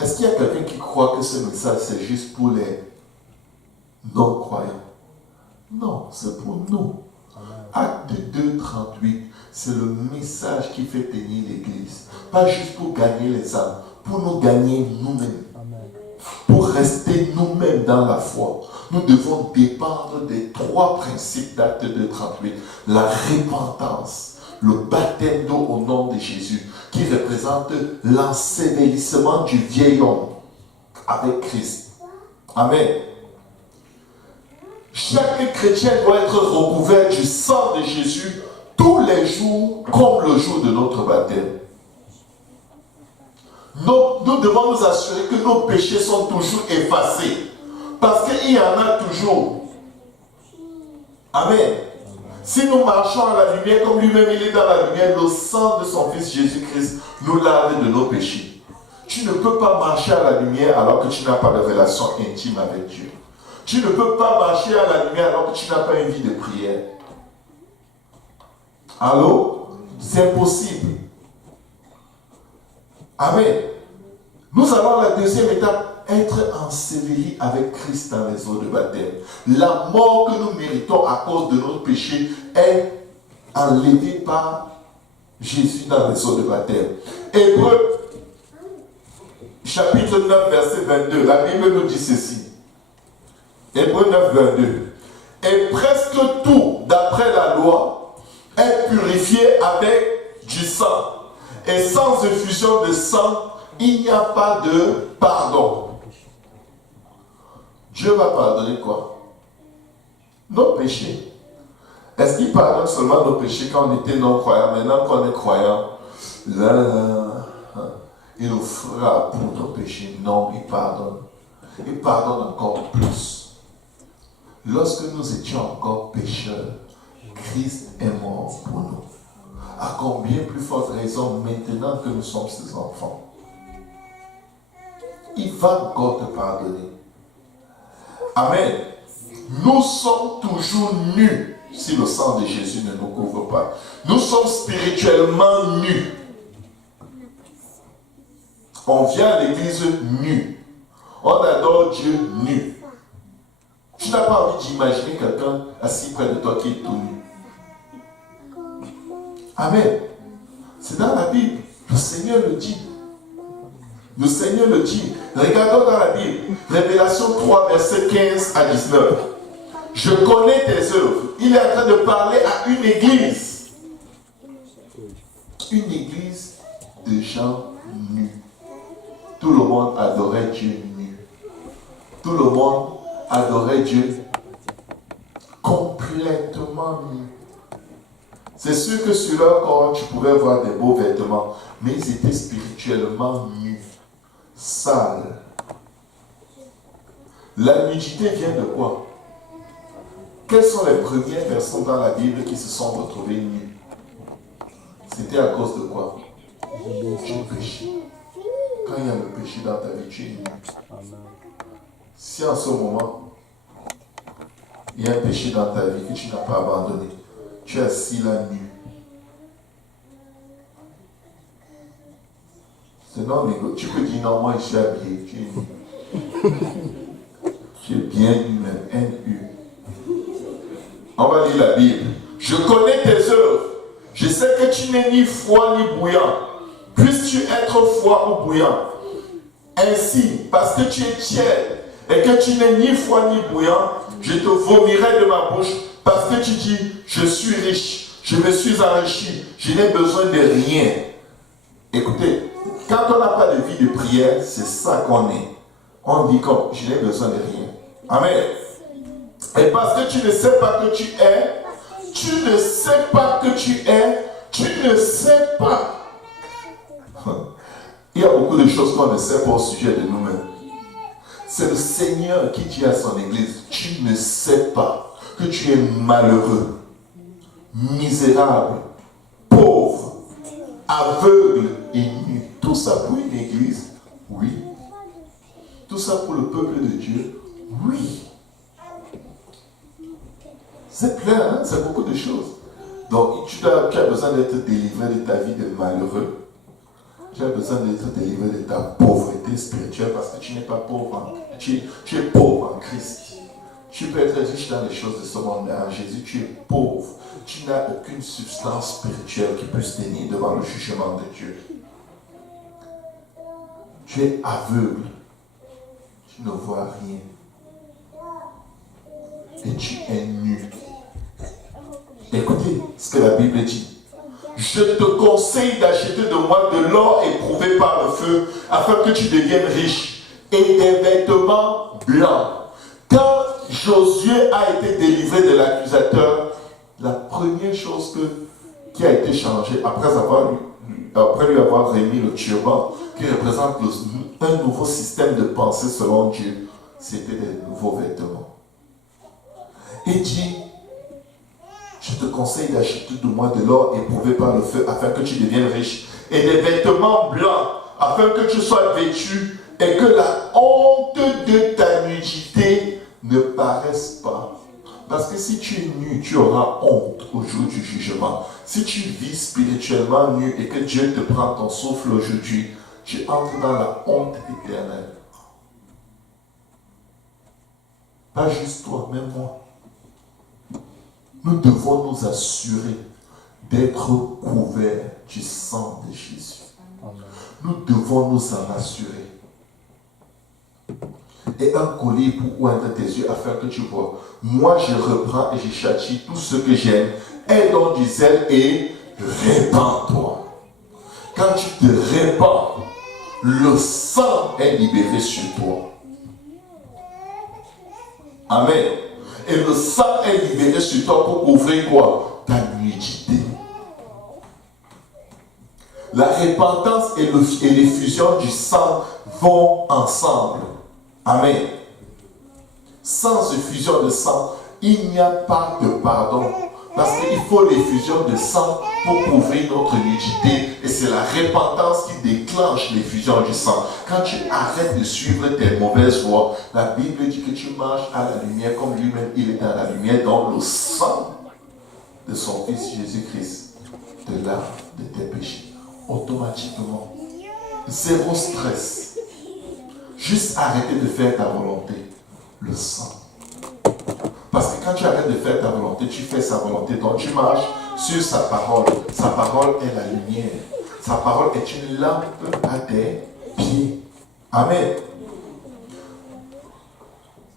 Est-ce qu'il y a quelqu'un qui croit que ce message c'est juste pour les non-croyants? Non, c'est pour nous. Acte 2, 38, c'est le message qui fait tenir l'Église. Pas juste pour gagner les âmes, pour nous gagner nous-mêmes. Pour rester nous-mêmes dans la foi. nous devons dépendre des 3 principes d'Acte 2:38. La repentance, le baptême d'eau au nom de Jésus, qui représente l'ensevelissement du vieil homme avec Christ. Amen. Chaque chrétien doit être recouvert du sang de Jésus tous les jours, comme le jour de notre baptême. Nous devons nous assurer que nos péchés sont toujours effacés. Parce qu'il y en a toujours. Amen. Si nous marchons à la lumière, comme lui-même il est dans la lumière, le sang de son Fils Jésus-Christ nous lave de nos péchés. Tu ne peux pas marcher à la lumière alors que tu n'as pas de relation intime avec Dieu. Tu ne peux pas marcher à la lumière alors que tu n'as pas une vie de prière. Allô? C'est impossible. Amen. Nous allons à la deuxième étape, être ensevelis avec Christ dans les eaux de baptême. La mort que nous méritons à cause de notre péché est enlevée par Jésus dans les eaux de baptême. Hébreux, chapitre 9, verset 22, la Bible nous dit ceci. Hébreux 9, 22. Et presque tout, d'après la loi, est purifié avec du sang. Et sans effusion de sang, il n'y a pas de pardon. Dieu va pardonner quoi? Nos péchés. Est-ce qu'il pardonne seulement nos péchés quand on était non-croyants? Maintenant qu'on est croyant, il nous fera pour nos péchés. Non, il pardonne. Il pardonne encore plus. Lorsque nous étions encore pécheurs, Christ est mort pour nous. À combien plus forte raison maintenant que nous sommes ses enfants? Il va encore te pardonner. Amen. Nous sommes toujours nus si le sang de Jésus ne nous couvre pas. Nous sommes spirituellement nus. On vient à l'église nu. On adore Dieu nu. Tu n'as pas envie d'imaginer quelqu'un assis près de toi qui est tout nu. Amen. C'est dans la Bible. Le Seigneur le dit. Le Seigneur le dit. Regardons dans la Bible. Révélation 3, verset 15 à 19. Je connais tes œuvres. Il est en train de parler à une église. Une église de gens nus. Tout le monde adorait Dieu nu. Tout le monde adorait Dieu complètement nu. C'est sûr que sur leur corps, tu pouvais voir des beaux vêtements, mais ils étaient spirituellement nus, sales. La nudité vient de quoi? Quelles sont les premières personnes dans la Bible qui se sont retrouvées nues? C'était à cause de quoi? Du péché. Quand il y a le péché dans ta vie, tu es nu. Si en ce moment, il y a un péché dans ta vie que tu n'as pas abandonné, tu es assis là nu. C'est non négociable. Tu peux dire non, moi je suis habillé, tu es nu. Tu es bien nu même, N-U. On va lire la Bible. Je connais tes œuvres. Je sais que tu n'es ni froid ni bouillant. Puisses-tu être froid ou bouillant? Ainsi, parce que tu es tiède et que tu n'es ni froid ni bouillant, je te vomirai de ma bouche parce que tu dis, je suis riche, je me suis enrichi, je n'ai besoin de rien. Écoutez, quand on n'a pas de vie de prière, c'est ça qu'on est. On dit comme, je n'ai besoin de rien. Amen. Et parce que tu ne sais pas que tu es, tu ne sais pas que tu es, tu ne sais pas. Il y a beaucoup de choses qu'on ne sait pas au sujet de nous-mêmes. C'est le Seigneur qui dit à son église, tu ne sais pas que tu es malheureux, misérable, pauvre, aveugle et nu. Tout ça pour une église? Oui. Tout ça pour le peuple de Dieu? Oui. C'est plein, hein? C'est beaucoup de choses. Donc, tu as besoin d'être délivré de ta vie de malheureux. Tu as besoin d'être délivré de ta pauvreté spirituelle parce que tu n'es pas pauvre. Tu es pauvre en Christ. Tu peux être riche dans les choses de ce monde, mais en Jésus, tu es pauvre. Tu n'as aucune substance spirituelle qui peut se tenir devant le jugement de Dieu. Tu es aveugle. Tu ne vois rien. et tu es nu. Écoutez ce que la Bible dit. Je te conseille d'acheter de moi de l'or éprouvé par le feu, afin que tu deviennes riche, et des vêtements blancs. Quand Josué a été délivré de l'accusateur, la première chose qui a été changée, après lui avoir remis le turban, qui représente un nouveau système de pensée selon Dieu, c'était des nouveaux vêtements. Il dit, je te conseille d'acheter de moi de l'or éprouvé par le feu, afin que tu deviennes riche, et des vêtements blancs, afin que tu sois vêtu, et que la honte de ta nudité ne paraisse pas. Parce que si tu es nu, tu auras honte au jour du jugement. Si tu vis spirituellement nu et que Dieu te prend ton souffle aujourd'hui, tu entres dans la honte éternelle. Pas juste toi, même moi. Nous devons nous assurer d'être couverts du sang de Jésus. Nous devons nous en assurer. Et un collier pour oindre tes yeux afin que tu vois. Moi, je reprends et je châtie tout ce que j'aime. Aie donc du zèle et répands-toi. Quand tu te répands, le sang est libéré sur toi. Amen. Et le sang est libéré sur toi pour couvrir quoi? Ta nudité. La repentance et l'effusion du sang vont ensemble. Amen. Sans effusion de sang, il n'y a pas de pardon. Parce qu'il faut l'effusion de sang pour couvrir notre nudité. Et c'est la repentance qui déclenche l'effusion du sang. Quand tu arrêtes de suivre tes mauvaises voies, la Bible dit que tu marches à la lumière comme lui-même il est dans la lumière, dans le sang de son Fils Jésus-Christ te lave de tes péchés. Automatiquement. Zéro stress. Juste arrêter de faire ta volonté. Le sang. Parce que quand tu arrêtes de faire ta volonté, tu fais sa volonté. Donc tu marches sur sa parole. Sa parole est la lumière. Sa parole est une lampe à tes pieds. Amen.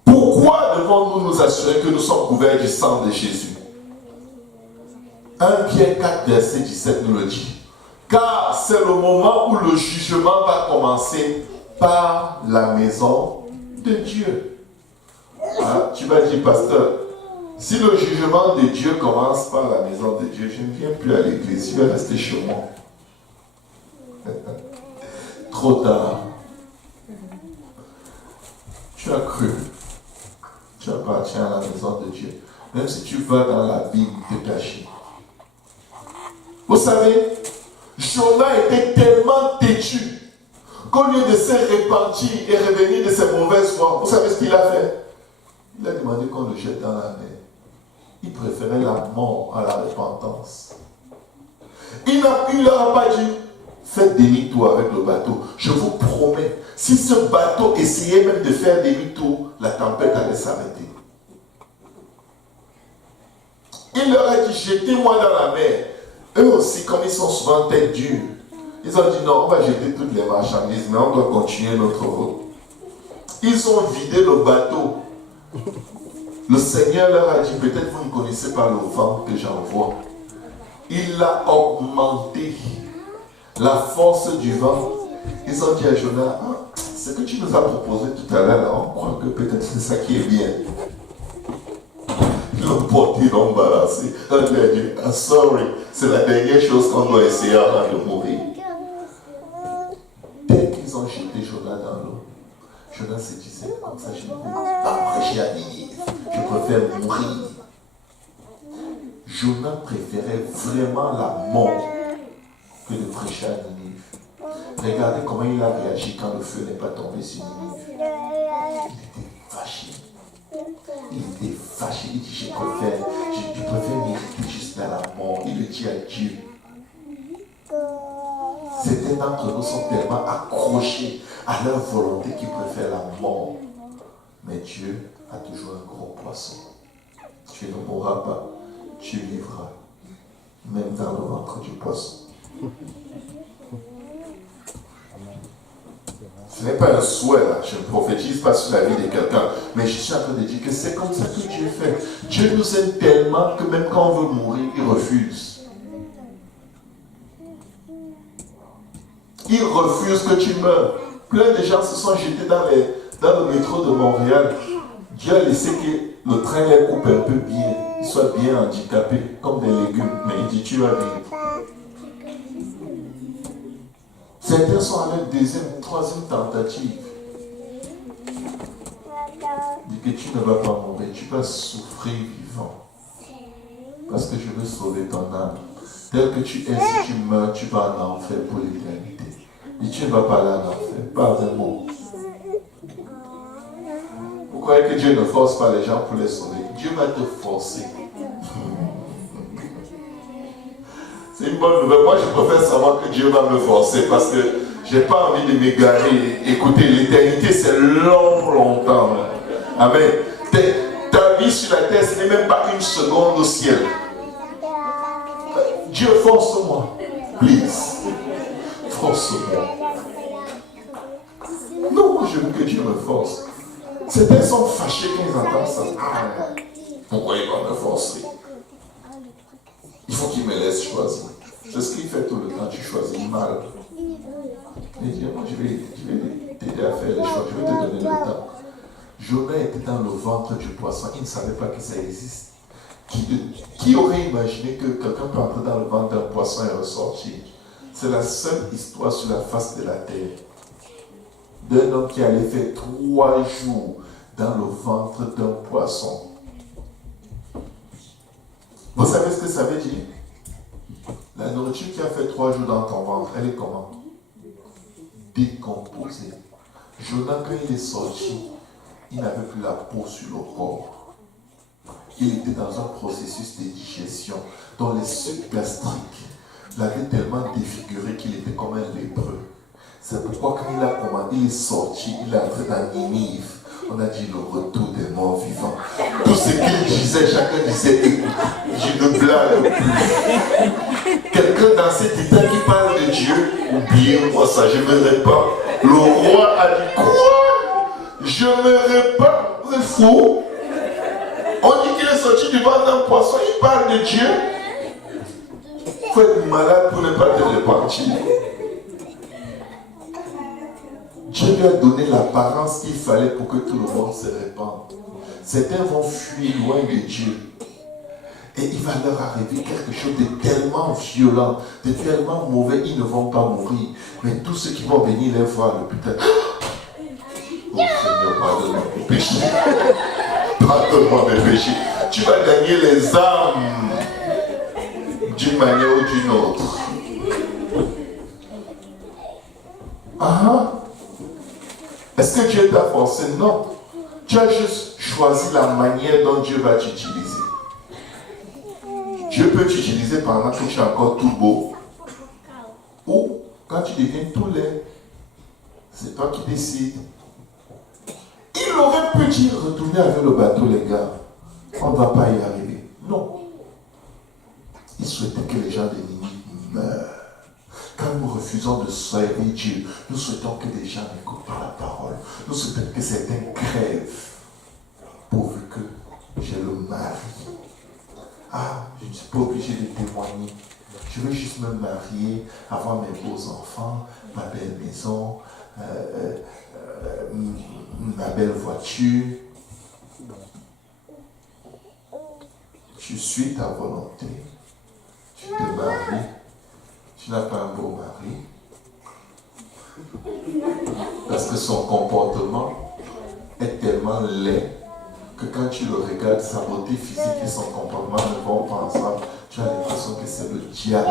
Pourquoi devons-nous nous assurer que nous sommes couverts du sang de Jésus? 1 Pierre 4, verset 17 nous le dit. Car c'est le moment où le jugement va commencer par la maison de Dieu. Ah, tu vas dire, pasteur, si le jugement de Dieu commence par la maison de Dieu, je ne viens plus à l'église, je vais rester chez moi. Trop tard. Tu as cru. Tu appartiens à la maison de Dieu. Même si tu vas dans la Bible te cacher. Vous savez, Jonas était tellement têtu qu'au lieu de se repentir et revenir de ses mauvaises voies, vous savez ce qu'il a fait? Il a demandé qu'on le jette dans la mer. Il préférait la mort à la repentance. Il ne leur a pas dit, faites demi-tour avec le bateau. Je vous promets, si ce bateau essayait même de faire demi-tour, la tempête allait s'arrêter. Il leur a dit, jetez-moi dans la mer. Eux aussi, comme ils sont souvent tête dure, ils ont dit, non, on va jeter toutes les marchandises, mais on doit continuer notre route. Ils ont vidé le bateau. Le Seigneur leur a dit, peut-être vous ne connaissez pas le vent que j'envoie. Il a augmenté la force du vent. Ils ont dit à Jonas, ah, ce que tu nous as proposé tout à l'heure, on croit que peut-être c'est ça qui est bien. Ils l'ont porté, ils l'ont balancé. On lui a dit, ah, sorry, c'est la dernière chose qu'on doit essayer avant de mourir. Dès qu'ils ont jeté Jonas dans l'eau, Jonas se disait, comme ça, je ne peux pas prêcher à Ninive. Je préfère mourir. Jonas préférait vraiment la mort que de prêcher à Ninive. Regardez comment il a réagi quand le feu n'est pas tombé sur Ninive. Il était fâché. Il était fâché. Il dit, je préfère mériter jusqu'à la mort. Il le dit à Dieu. Certains d'entre nous sont tellement accrochés à leur volonté qu'ils préfèrent la mort. Mais Dieu a toujours un gros poisson. Tu ne mourras pas, tu vivras, même dans le ventre du poisson. Ce n'est pas un souhait, là. Je ne prophétise pas sur la vie de quelqu'un. Mais je suis en train de dire que c'est comme ça que Dieu fait. Dieu nous aime tellement que même quand on veut mourir, il refuse. Il refuse que tu meurs. Plein de gens se sont jetés dans le métro de Montréal. Dieu a laissé que le train les coupe un peu bien. Ils soient bien handicapés, comme des légumes. Mais il dit, tu vas vivre. Certains sont à leur deuxième, troisième tentative. Il dit que tu ne vas pas mourir, tu vas souffrir vivant. Parce que je veux sauver ton âme. Tel que tu es, si tu meurs, tu vas en enfer pour l'éternité. Et tu ne vas pas aller en enfer, pas un mot. Vous croyez que Dieu ne force pas les gens pour les sauver? Dieu va te forcer. C'est une bonne nouvelle. Moi, je préfère savoir que Dieu va me forcer parce que je n'ai pas envie de m'égarer. Écoutez, l'éternité, c'est longtemps. Amen. Ta vie sur la terre, ce n'est même pas une seconde au ciel. Dieu, force-moi. Please. Force-moi. Non, moi, je veux que Dieu me force. Certains sont fâchés quand ils entendent ça. Pourquoi il va me forcer? Il faut qu'il me laisse choisir. C'est ce qu'il fait tout le temps. Tu choisis mal. Il dit, moi, je vais t'aider à faire les choix. Je vais te donner le temps. Jonah était dans le ventre du poisson. Il ne savait pas que ça existe. Qui aurait imaginé que quelqu'un peut entrer dans le ventre d'un poisson et ressortir? C'est la seule histoire sur la face de la terre d'un homme qui allait faire 3 jours dans le ventre d'un poisson. Vous savez ce que ça veut dire? La nourriture qui a fait 3 jours dans ton ventre, elle est comment? Décomposée. Jonah, quand il est sorti, il n'avait plus la peau sur le corps. Il était dans un processus de digestion dont les sucs gastriques l'avaient tellement défiguré qu'il était comme un lépreux. C'est pourquoi quand il est sorti, il est entré dans Ninive. On a dit le retour des morts vivants. Tout ce qu'il disait, chacun disait, écoute, je ne blague plus. Quelqu'un dans cet état qui parle de Dieu, oubliez-moi ça, je ne verrai pas. Le roi a dit, quoi? Je ne verrai pas. C'est fou. On dit qu'il est sorti du ventre d'un poisson, il parle de Dieu. Il faut être malade pour ne pas te repentir. Dieu lui a donné l'apparence qu'il fallait pour que tout le monde se répande. Certains vont fuir loin de Dieu. Et il va leur arriver quelque chose de tellement violent, de tellement mauvais, ils ne vont pas mourir. Mais tous ceux qui vont venir les voir le putain. Oh Seigneur, pardonne-moi mes péchés. Pardonne-moi mes péchés. Tu vas gagner les âmes d'une manière ou d'une autre. Ah. Est-ce que Dieu t'a forcé? Non. Tu as juste choisi la manière dont Dieu va t'utiliser. Dieu peut t'utiliser pendant que tu es encore tout beau. Ou quand tu deviens tout laid. C'est toi qui décides. Il aurait pu dire retourner avec le bateau, les gars. On ne va pas y arriver. Non. Il souhaitait que les gens de Ninive meurent. Quand nous refusons de servir Dieu, nous souhaitons que les gens n'écoutent pas la parole. Nous souhaitons que certains crèvent, pourvu que j'ai le mari. Ah, je ne suis pas obligé de témoigner. Je veux juste me marier, avoir mes beaux enfants, ma belle maison, ma belle voiture. Tu suis ta volonté. Tu te maries. Tu n'as pas un beau mari. Parce que son comportement est tellement laid que quand tu le regardes, sa beauté physique et son comportement ne vont pas ensemble. Tu as l'impression que c'est le diable.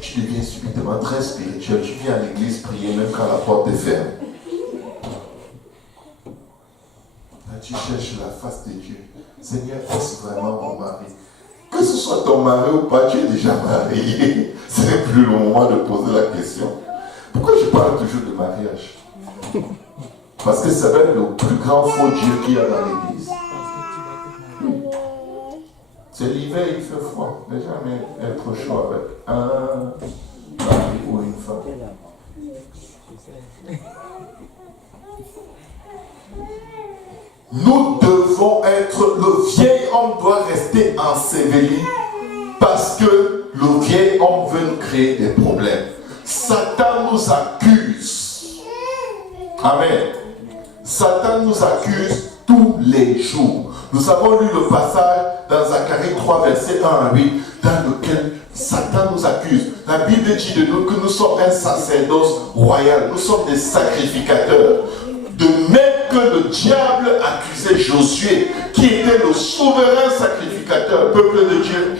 Tu deviens subitement très spirituel. Tu viens à l'église prier même quand la porte est ferme. Là, tu cherches la face de Dieu. Seigneur, est-ce vraiment mon mari? Que ce soit ton mari ou pas, tu es déjà marié. Ce n'est plus le moment de poser la question. Pourquoi je parle toujours de mariage? Parce que ça va être le plus grand faux Dieu qu'il y a dans l'église. C'est l'hiver, il fait froid. Les gens aiment être chaud avec un mari ou une femme. Nous devons être, le vieil homme doit rester enseveli parce que le vieil homme veut nous créer des problèmes. Satan nous accuse. Amen. Satan nous accuse tous les jours. Nous avons lu le passage dans Zacharie 3, verset 1 à 8, dans lequel Satan nous accuse. La Bible dit de nous que nous sommes un sacerdoce royal. Nous sommes des sacrificateurs. De même que le diable accusait Josué, qui était le souverain sacrificateur, peuple de Dieu,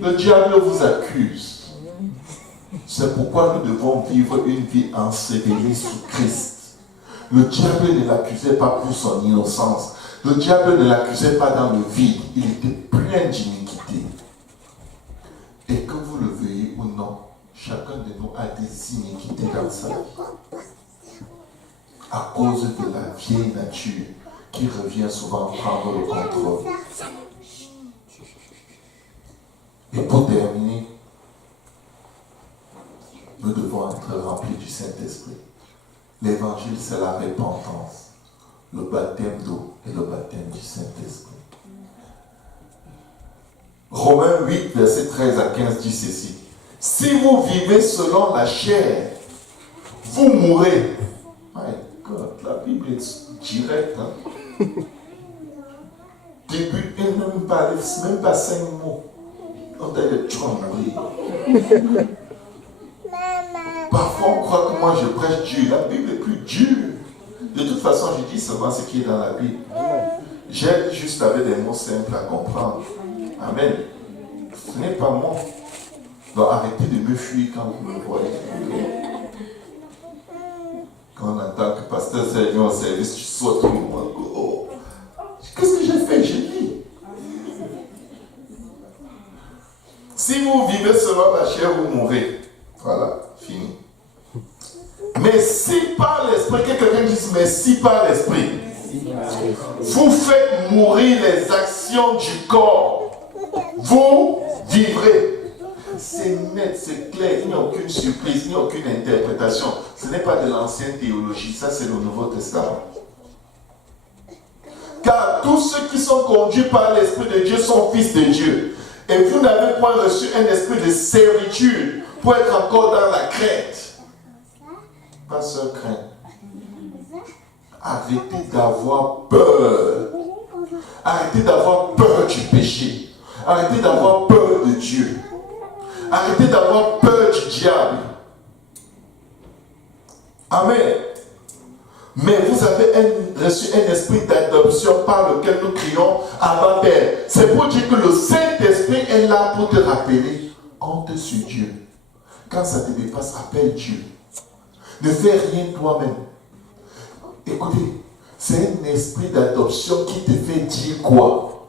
le diable vous accuse. C'est pourquoi nous devons vivre une vie ensevelie sous Christ. Le diable ne l'accusait pas pour son innocence. Le diable ne l'accusait pas dans le vide. Il était plein d'iniquité. Et que vous le veuillez ou non, chacun de nous a des iniquités dans sa vie. À cause de la vieille nature qui revient souvent prendre le contrôle. Et pour terminer, nous devons être remplis du Saint-Esprit. L'évangile, c'est la repentance, le baptême d'eau et le baptême du Saint-Esprit. Romains 8, verset 13 à 15 dit ceci. Si vous vivez selon la chair, vous mourrez. My God, la Bible est directe. Hein? Début, et même pas 5 mots. On a le tromperie. Parfois, on croit que moi je prêche Dieu. La Bible est plus dure. De toute façon, je dis seulement ce qui est dans la Bible. J'aide juste avec des mots simples à comprendre. Amen. Ce n'est pas moi. Donc arrêtez de me fuir quand vous me voyez. Quand on entend que pasteur Sergio au service, tu sautes tout le monde. Oh. Qu'est-ce que j'ai fait? J'ai dit. Si vous vivez selon la chair, vous mourrez. Voilà, fini. Mais si par l'esprit, que quelqu'un dise, mais si par l'esprit, vous faites mourir les actions du corps, vous vivrez. C'est net, c'est clair, il n'y a aucune surprise, il n'y a aucune interprétation. Ce n'est pas de l'ancienne théologie, ça c'est le Nouveau Testament. Car tous ceux qui sont conduits par l'Esprit de Dieu sont fils de Dieu. Et vous n'avez point reçu un esprit de servitude pour être encore dans la crainte. Pas seul crainte. Arrêtez d'avoir peur. Arrêtez d'avoir peur du péché. Arrêtez d'avoir peur de Dieu. Arrêtez d'avoir peur du diable. Amen. Mais vous avez reçu un esprit d'adoption par lequel nous crions Abba Père. C'est pour dire que le Saint-Esprit est là pour te rappeler. Compte sur Dieu. Quand ça te dépasse, appelle Dieu. Ne fais rien toi-même. Écoutez, c'est un esprit d'adoption qui te fait dire quoi?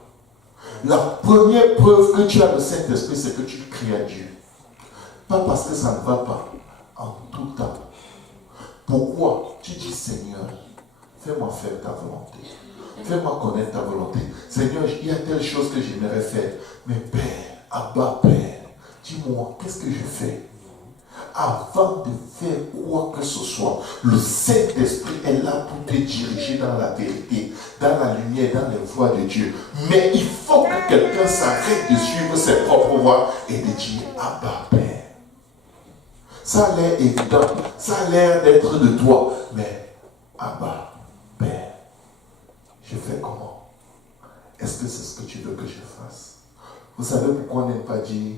La première preuve que tu as le Saint-Esprit, c'est que tu cries à Dieu. Pas parce que ça ne va pas, en tout temps. Pourquoi? Tu dis Seigneur, fais-moi faire ta volonté. Fais-moi connaître ta volonté. Seigneur, il y a telle chose que j'aimerais faire. Mais Père, Abba Père, dis-moi, qu'est-ce que je fais? Avant de faire quoi que ce soit, le Saint-Esprit est là pour te diriger dans la vérité, dans la lumière, dans les voies de Dieu. Mais il faut que quelqu'un s'arrête de suivre ses propres voies et de dire Abba Père. Ça a l'air évident, ça a l'air d'être de toi, mais Abba Père, je fais comment? Est-ce que c'est ce que tu veux que je fasse? Vous savez pourquoi on n'aime pas dire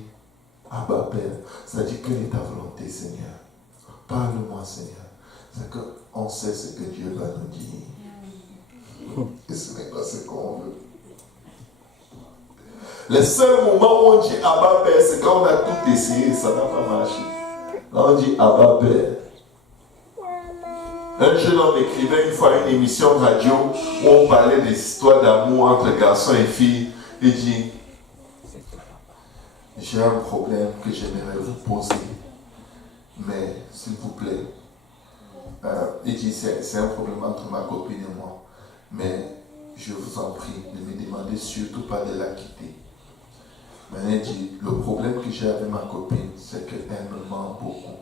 Abba Père? C'est-à-dire, quelle est ta volonté, Seigneur? Parle-moi, Seigneur. C'est qu'on sait ce que Dieu va nous dire. Et ce n'est pas ce qu'on veut. Les seuls moments où on dit Abba Père, c'est quand on a tout essayé, ça n'a pas marché. Là, on dit Abba Père. Un jeune homme écrivait une fois une émission radio où on parlait des histoires d'amour entre garçons et filles. Il dit, j'ai un problème que j'aimerais vous poser, mais s'il vous plaît, il dit, c'est un problème entre ma copine et moi, mais je vous en prie, ne me demandez surtout pas de la quitter. Mais il dit, le problème que j'ai avec ma copine, c'est qu'elle me ment beaucoup.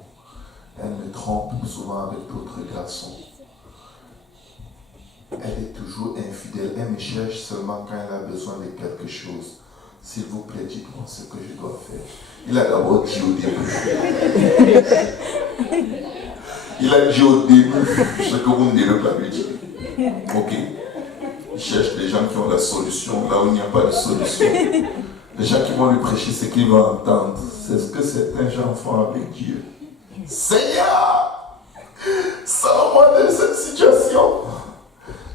Elle me trompe souvent avec d'autres garçons. Elle est toujours infidèle. Elle me cherche seulement quand elle a besoin de quelque chose. S'il vous plaît, dites-moi ce que je dois faire. Il a d'abord dit au début. Il a dit au début ce que vous ne devez pas lui dire. Ok. Il cherche des gens qui ont la solution là où il n'y a pas de solution. Les gens qui vont lui prêcher ce qu'il va entendre. C'est ce que certains gens font avec Dieu. Seigneur, sors-moi de cette situation.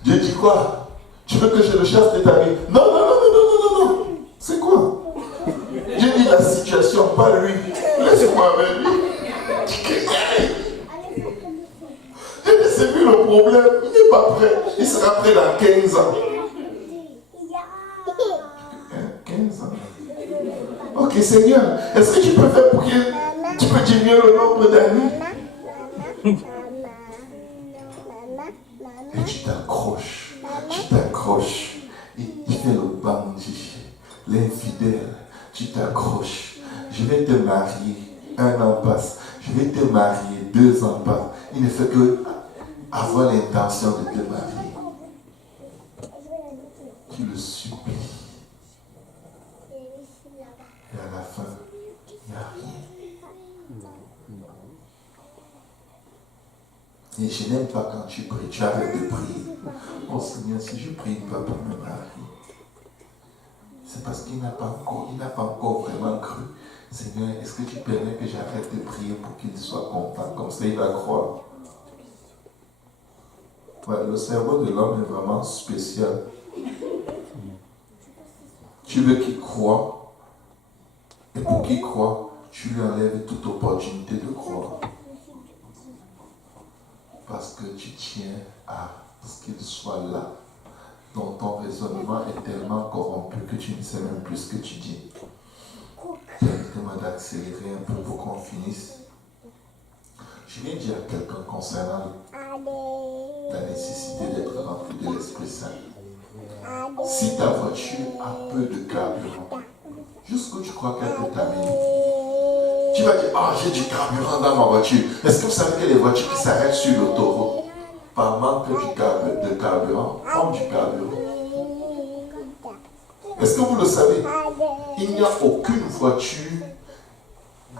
Dieu dit quoi? Tu veux que je le chasse de ta vie? Non, non, non, non, non, non, non, non. C'est quoi? Dieu dit la situation, pas lui. Laisse-moi avec lui. Dieu dit c'est lui le problème. Il n'est pas prêt. Il sera prêt dans 15 ans. 15 ans. Ok, Seigneur, est-ce que tu peux faire pour que tu peux diminuer le nombre d'années? Et tu t'accroches, et tu fais le bandit, l'infidèle, tu t'accroches. Je vais te marier, 1 an passe, je vais te marier, 2 ans passent. Il ne fait que avoir l'intention de te marier. Tu le supplies. Et à la fin, il n'y a rien. Et je n'aime pas quand tu pries, tu arrêtes de prier. Oh Seigneur, si je prie pas pour me marier, c'est parce qu'il n'a pas encore vraiment cru. Seigneur, est-ce que tu permets que j'arrête de prier pour qu'il soit content? Comme ça, il va croire. Ouais, le cerveau de l'homme est vraiment spécial. Tu veux qu'il croie, et pour qu'il croie, tu lui enlèves toute opportunité de croire. Parce que tu tiens à ce qu'il soit là. Donc ton raisonnement est tellement corrompu que tu ne sais même plus ce que tu dis. Permettez-moi d'accélérer un peu pour qu'on finisse. Je viens dire à quelqu'un concernant la nécessité d'être rempli de l'Esprit Saint. Si ta voiture a peu de carburant, jusqu'où tu crois qu'elle peut t'amener? Tu vas dire, j'ai du carburant dans ma voiture. Est-ce que vous savez que les voitures qui s'arrêtent sur l'autoroute, par manque de carburant, ont du carburant? Est-ce que vous le savez? Il n'y a aucune voiture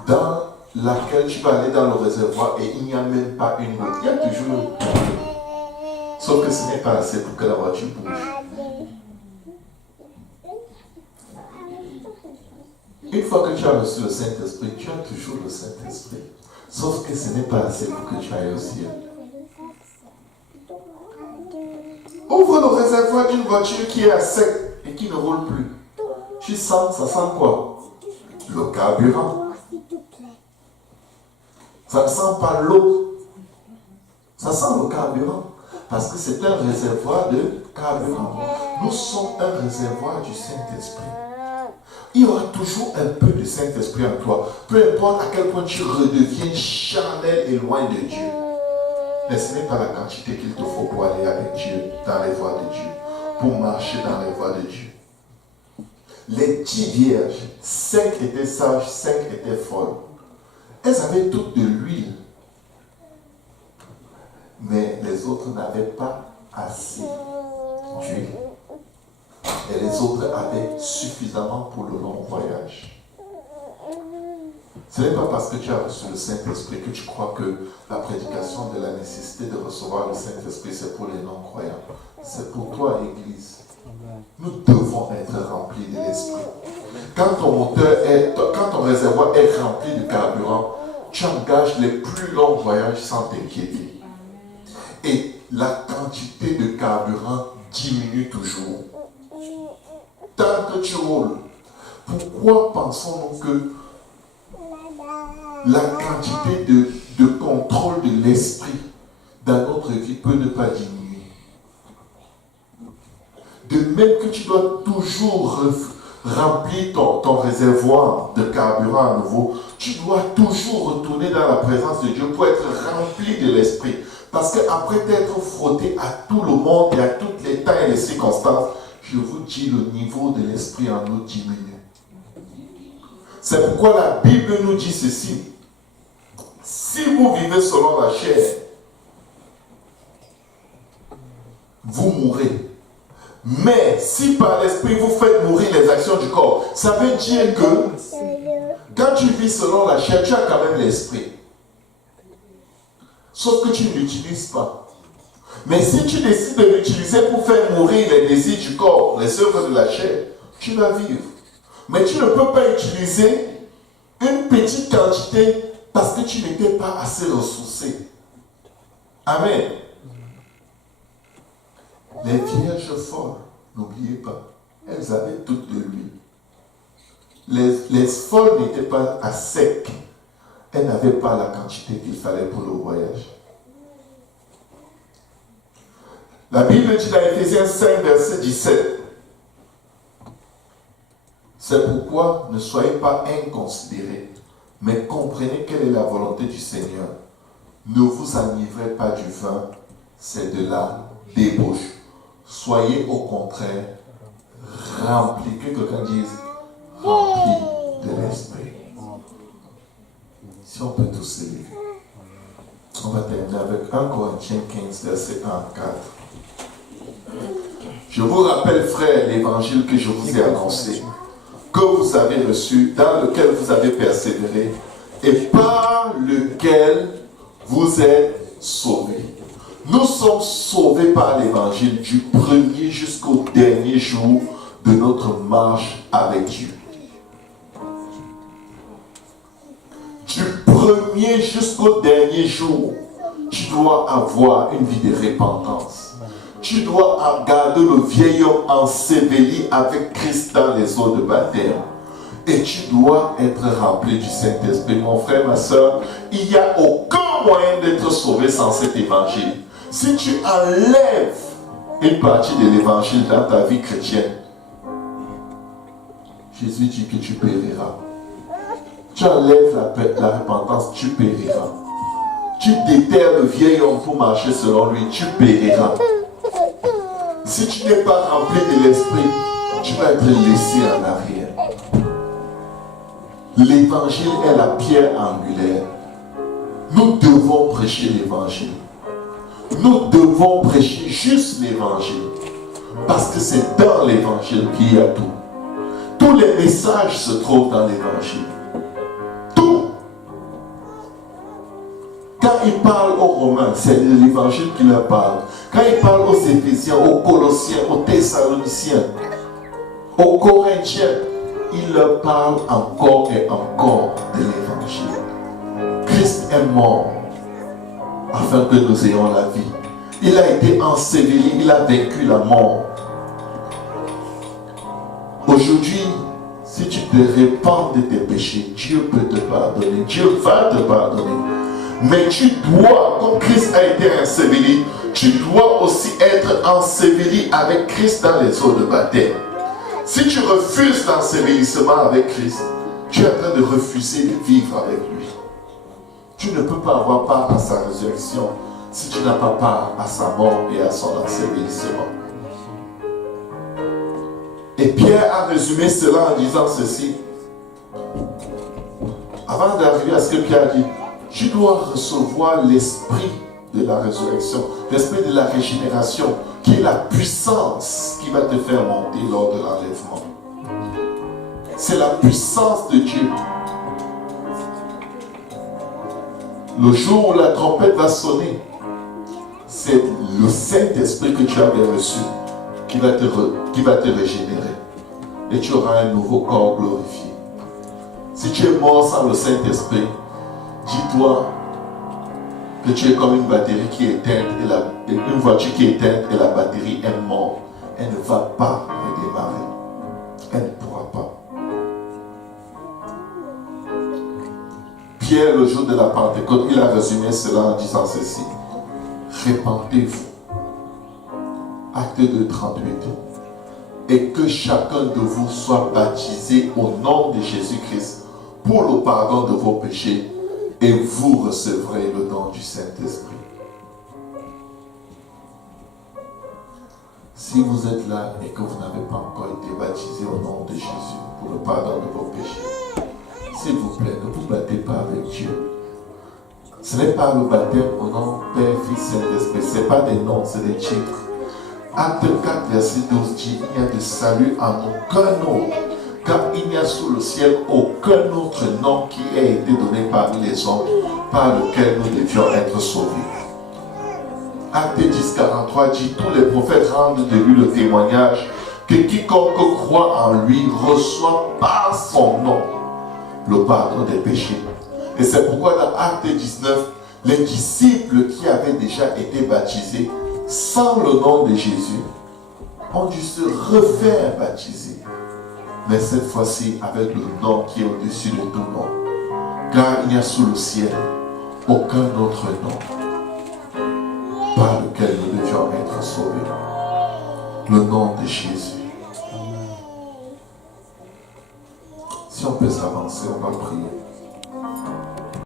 dans laquelle tu vas aller dans le réservoir et il n'y a même pas une autre. Il y a toujours un problème. Sauf que ce n'est pas assez pour que la voiture bouge. Une fois que tu as reçu le Saint-Esprit, tu as toujours le Saint-Esprit. Sauf que ce n'est pas assez pour que tu ailles au ciel. Ouvre le réservoir d'une voiture qui est à sec et qui ne roule plus. Tu sens, ça sent quoi? Le carburant. Ça ne sent pas l'eau. Ça sent le carburant. Parce que c'est un réservoir de carburant. Nous sommes un réservoir du Saint-Esprit. Il y aura toujours un peu de Saint-Esprit en toi. Peu importe à quel point tu redeviens charnel et loin de Dieu. Mais ce n'est pas la quantité qu'il te faut pour aller avec Dieu, dans les voies de Dieu. Pour marcher dans les voies de Dieu. Les 10 vierges, 5 étaient sages, 5 étaient folles. Elles avaient toutes de l'huile. Mais les autres n'avaient pas assez d'huile. Et les autres avaient suffisamment pour le long voyage. Ce n'est pas parce que tu as reçu le Saint-Esprit que tu crois que la prédication de la nécessité de recevoir le Saint-Esprit, c'est pour les non-croyants. C'est pour toi, Église. Nous devons être remplis de l'Esprit. Quand ton réservoir est rempli de carburant, tu engages les plus longs voyages sans t'inquiéter. Et la quantité de carburant diminue toujours. Tant que tu roules, pourquoi pensons-nous que la quantité de contrôle de l'esprit dans notre vie peut ne pas diminuer? De même que tu dois toujours remplir ton réservoir de carburant à nouveau, tu dois toujours retourner dans la présence de Dieu pour être rempli de l'esprit. Parce qu'après t'être frotté à tout le monde et à tous les temps et les circonstances, je vous dis, le niveau de l'esprit en nous diminue. C'est pourquoi la Bible nous dit ceci. Si vous vivez selon la chair, vous mourrez. Mais si par l'esprit vous faites mourir les actions du corps, ça veut dire que quand tu vis selon la chair, tu as quand même l'esprit. Sauf que tu ne l'utilises pas. Mais si tu décides de l'utiliser pour faire mourir les désirs du corps, les œuvres de la chair, tu vas vivre. Mais tu ne peux pas utiliser une petite quantité parce que tu n'étais pas assez ressourcé. Amen. Les vierges folles, n'oubliez pas, elles avaient toutes de l'huile. Les folles n'étaient pas à sec. Elles n'avaient pas la quantité qu'il fallait pour le voyage. La Bible dit dans Ephésiens 5, verset 17. C'est pourquoi ne soyez pas inconsidérés, mais comprenez quelle est la volonté du Seigneur. Ne vous enivrez pas du vin, c'est de la débauche. Soyez au contraire remplis, que quelqu'un dise, remplis de l'esprit. Si on peut tous se lever. On va terminer avec 1 Corinthiens 15, verset 1 à 4. Je vous rappelle, frères, l'évangile que je vous ai annoncé, que vous avez reçu, dans lequel vous avez persévéré, et par lequel vous êtes sauvés. Nous sommes sauvés par l'évangile du premier jusqu'au dernier jour de notre marche avec Dieu. Du premier jusqu'au dernier jour, tu dois avoir une vie de repentance. Tu dois garder le vieil homme enseveli avec Christ dans les eaux de baptême. Et tu dois être rempli du Saint-Esprit. Mon frère, ma soeur, il n'y a aucun moyen d'être sauvé sans cet évangile. Si tu enlèves une partie de l'évangile dans ta vie chrétienne, Jésus dit que tu périras. Tu enlèves la repentance, tu périras. Tu déterres le vieil homme pour marcher selon lui, tu périras. Si tu n'es pas rempli de l'esprit, tu vas être laissé en arrière. L'évangile est la pierre angulaire. Nous devons prêcher l'évangile. Nous devons prêcher juste l'évangile. Parce que c'est dans l'évangile qu'il y a tout. Tous les messages se trouvent dans l'évangile. Tout. Quand il parle aux Romains, c'est l'évangile qui leur parle. Quand il parle aux Éphésiens, aux Colossiens, aux Thessaloniciens, aux Corinthiens, il leur parle encore et encore de l'évangile. Christ est mort afin que nous ayons la vie. Il a été enseveli, il a vaincu la mort. Aujourd'hui, si tu te repens de tes péchés, Dieu peut te pardonner. Dieu va te pardonner. Mais tu dois, comme Christ a été enseveli, tu dois aussi être enseveli avec Christ dans les eaux de baptême. Si tu refuses l'ensevelissement avec Christ, tu es en train de refuser de vivre avec lui. Tu ne peux pas avoir part à sa résurrection si tu n'as pas part à sa mort et à son ensevelissement. Et Pierre a résumé cela en disant ceci. Avant d'arriver à ce que Pierre a dit, tu dois recevoir l'esprit de la résurrection, l'esprit de la régénération, qui est la puissance qui va te faire monter lors de l'enlèvement. C'est la puissance de Dieu. Le jour où la trompette va sonner, c'est le Saint-Esprit que tu avais reçu qui va te régénérer. Et tu auras un nouveau corps glorifié. Si tu es mort sans le Saint-Esprit, dis-toi que tu es comme une batterie qui est éteinte, une voiture qui est éteinte et la batterie est morte. Elle ne va pas redémarrer. Elle ne pourra pas. Pierre, le jour de la Pentecôte, il a résumé cela en disant ceci. Répentez-vous. Acte 2, 38. Et que chacun de vous soit baptisé au nom de Jésus-Christ pour le pardon de vos péchés, et vous recevrez le don du Saint-Esprit. Si vous êtes là et que vous n'avez pas encore été baptisé au nom de Jésus pour le pardon de vos péchés, s'il vous plaît, ne vous battez pas avec Dieu. Ce n'est pas le baptême au nom Père, Fils, Saint-Esprit. Ce n'est pas des noms, c'est des titres. Acte 4, verset 12 dit, il n'y a de salut en aucun autre, car il n'y a sous le ciel aucun autre nom qui ait été donné parmi les hommes par lequel nous devions être sauvés. Acte 10, 43 dit, tous les prophètes rendent de lui le témoignage que quiconque croit en lui reçoit par son nom le pardon des péchés. Et c'est pourquoi dans Acte 19, les disciples qui avaient déjà été baptisés sans le nom de Jésus ont dû se refaire baptiser. Mais cette fois-ci avec le nom qui est au-dessus de tout nom. Car il n'y a sous le ciel aucun autre nom par lequel nous devions être sauvés. Le nom de Jésus. Si on peut s'avancer, on va prier.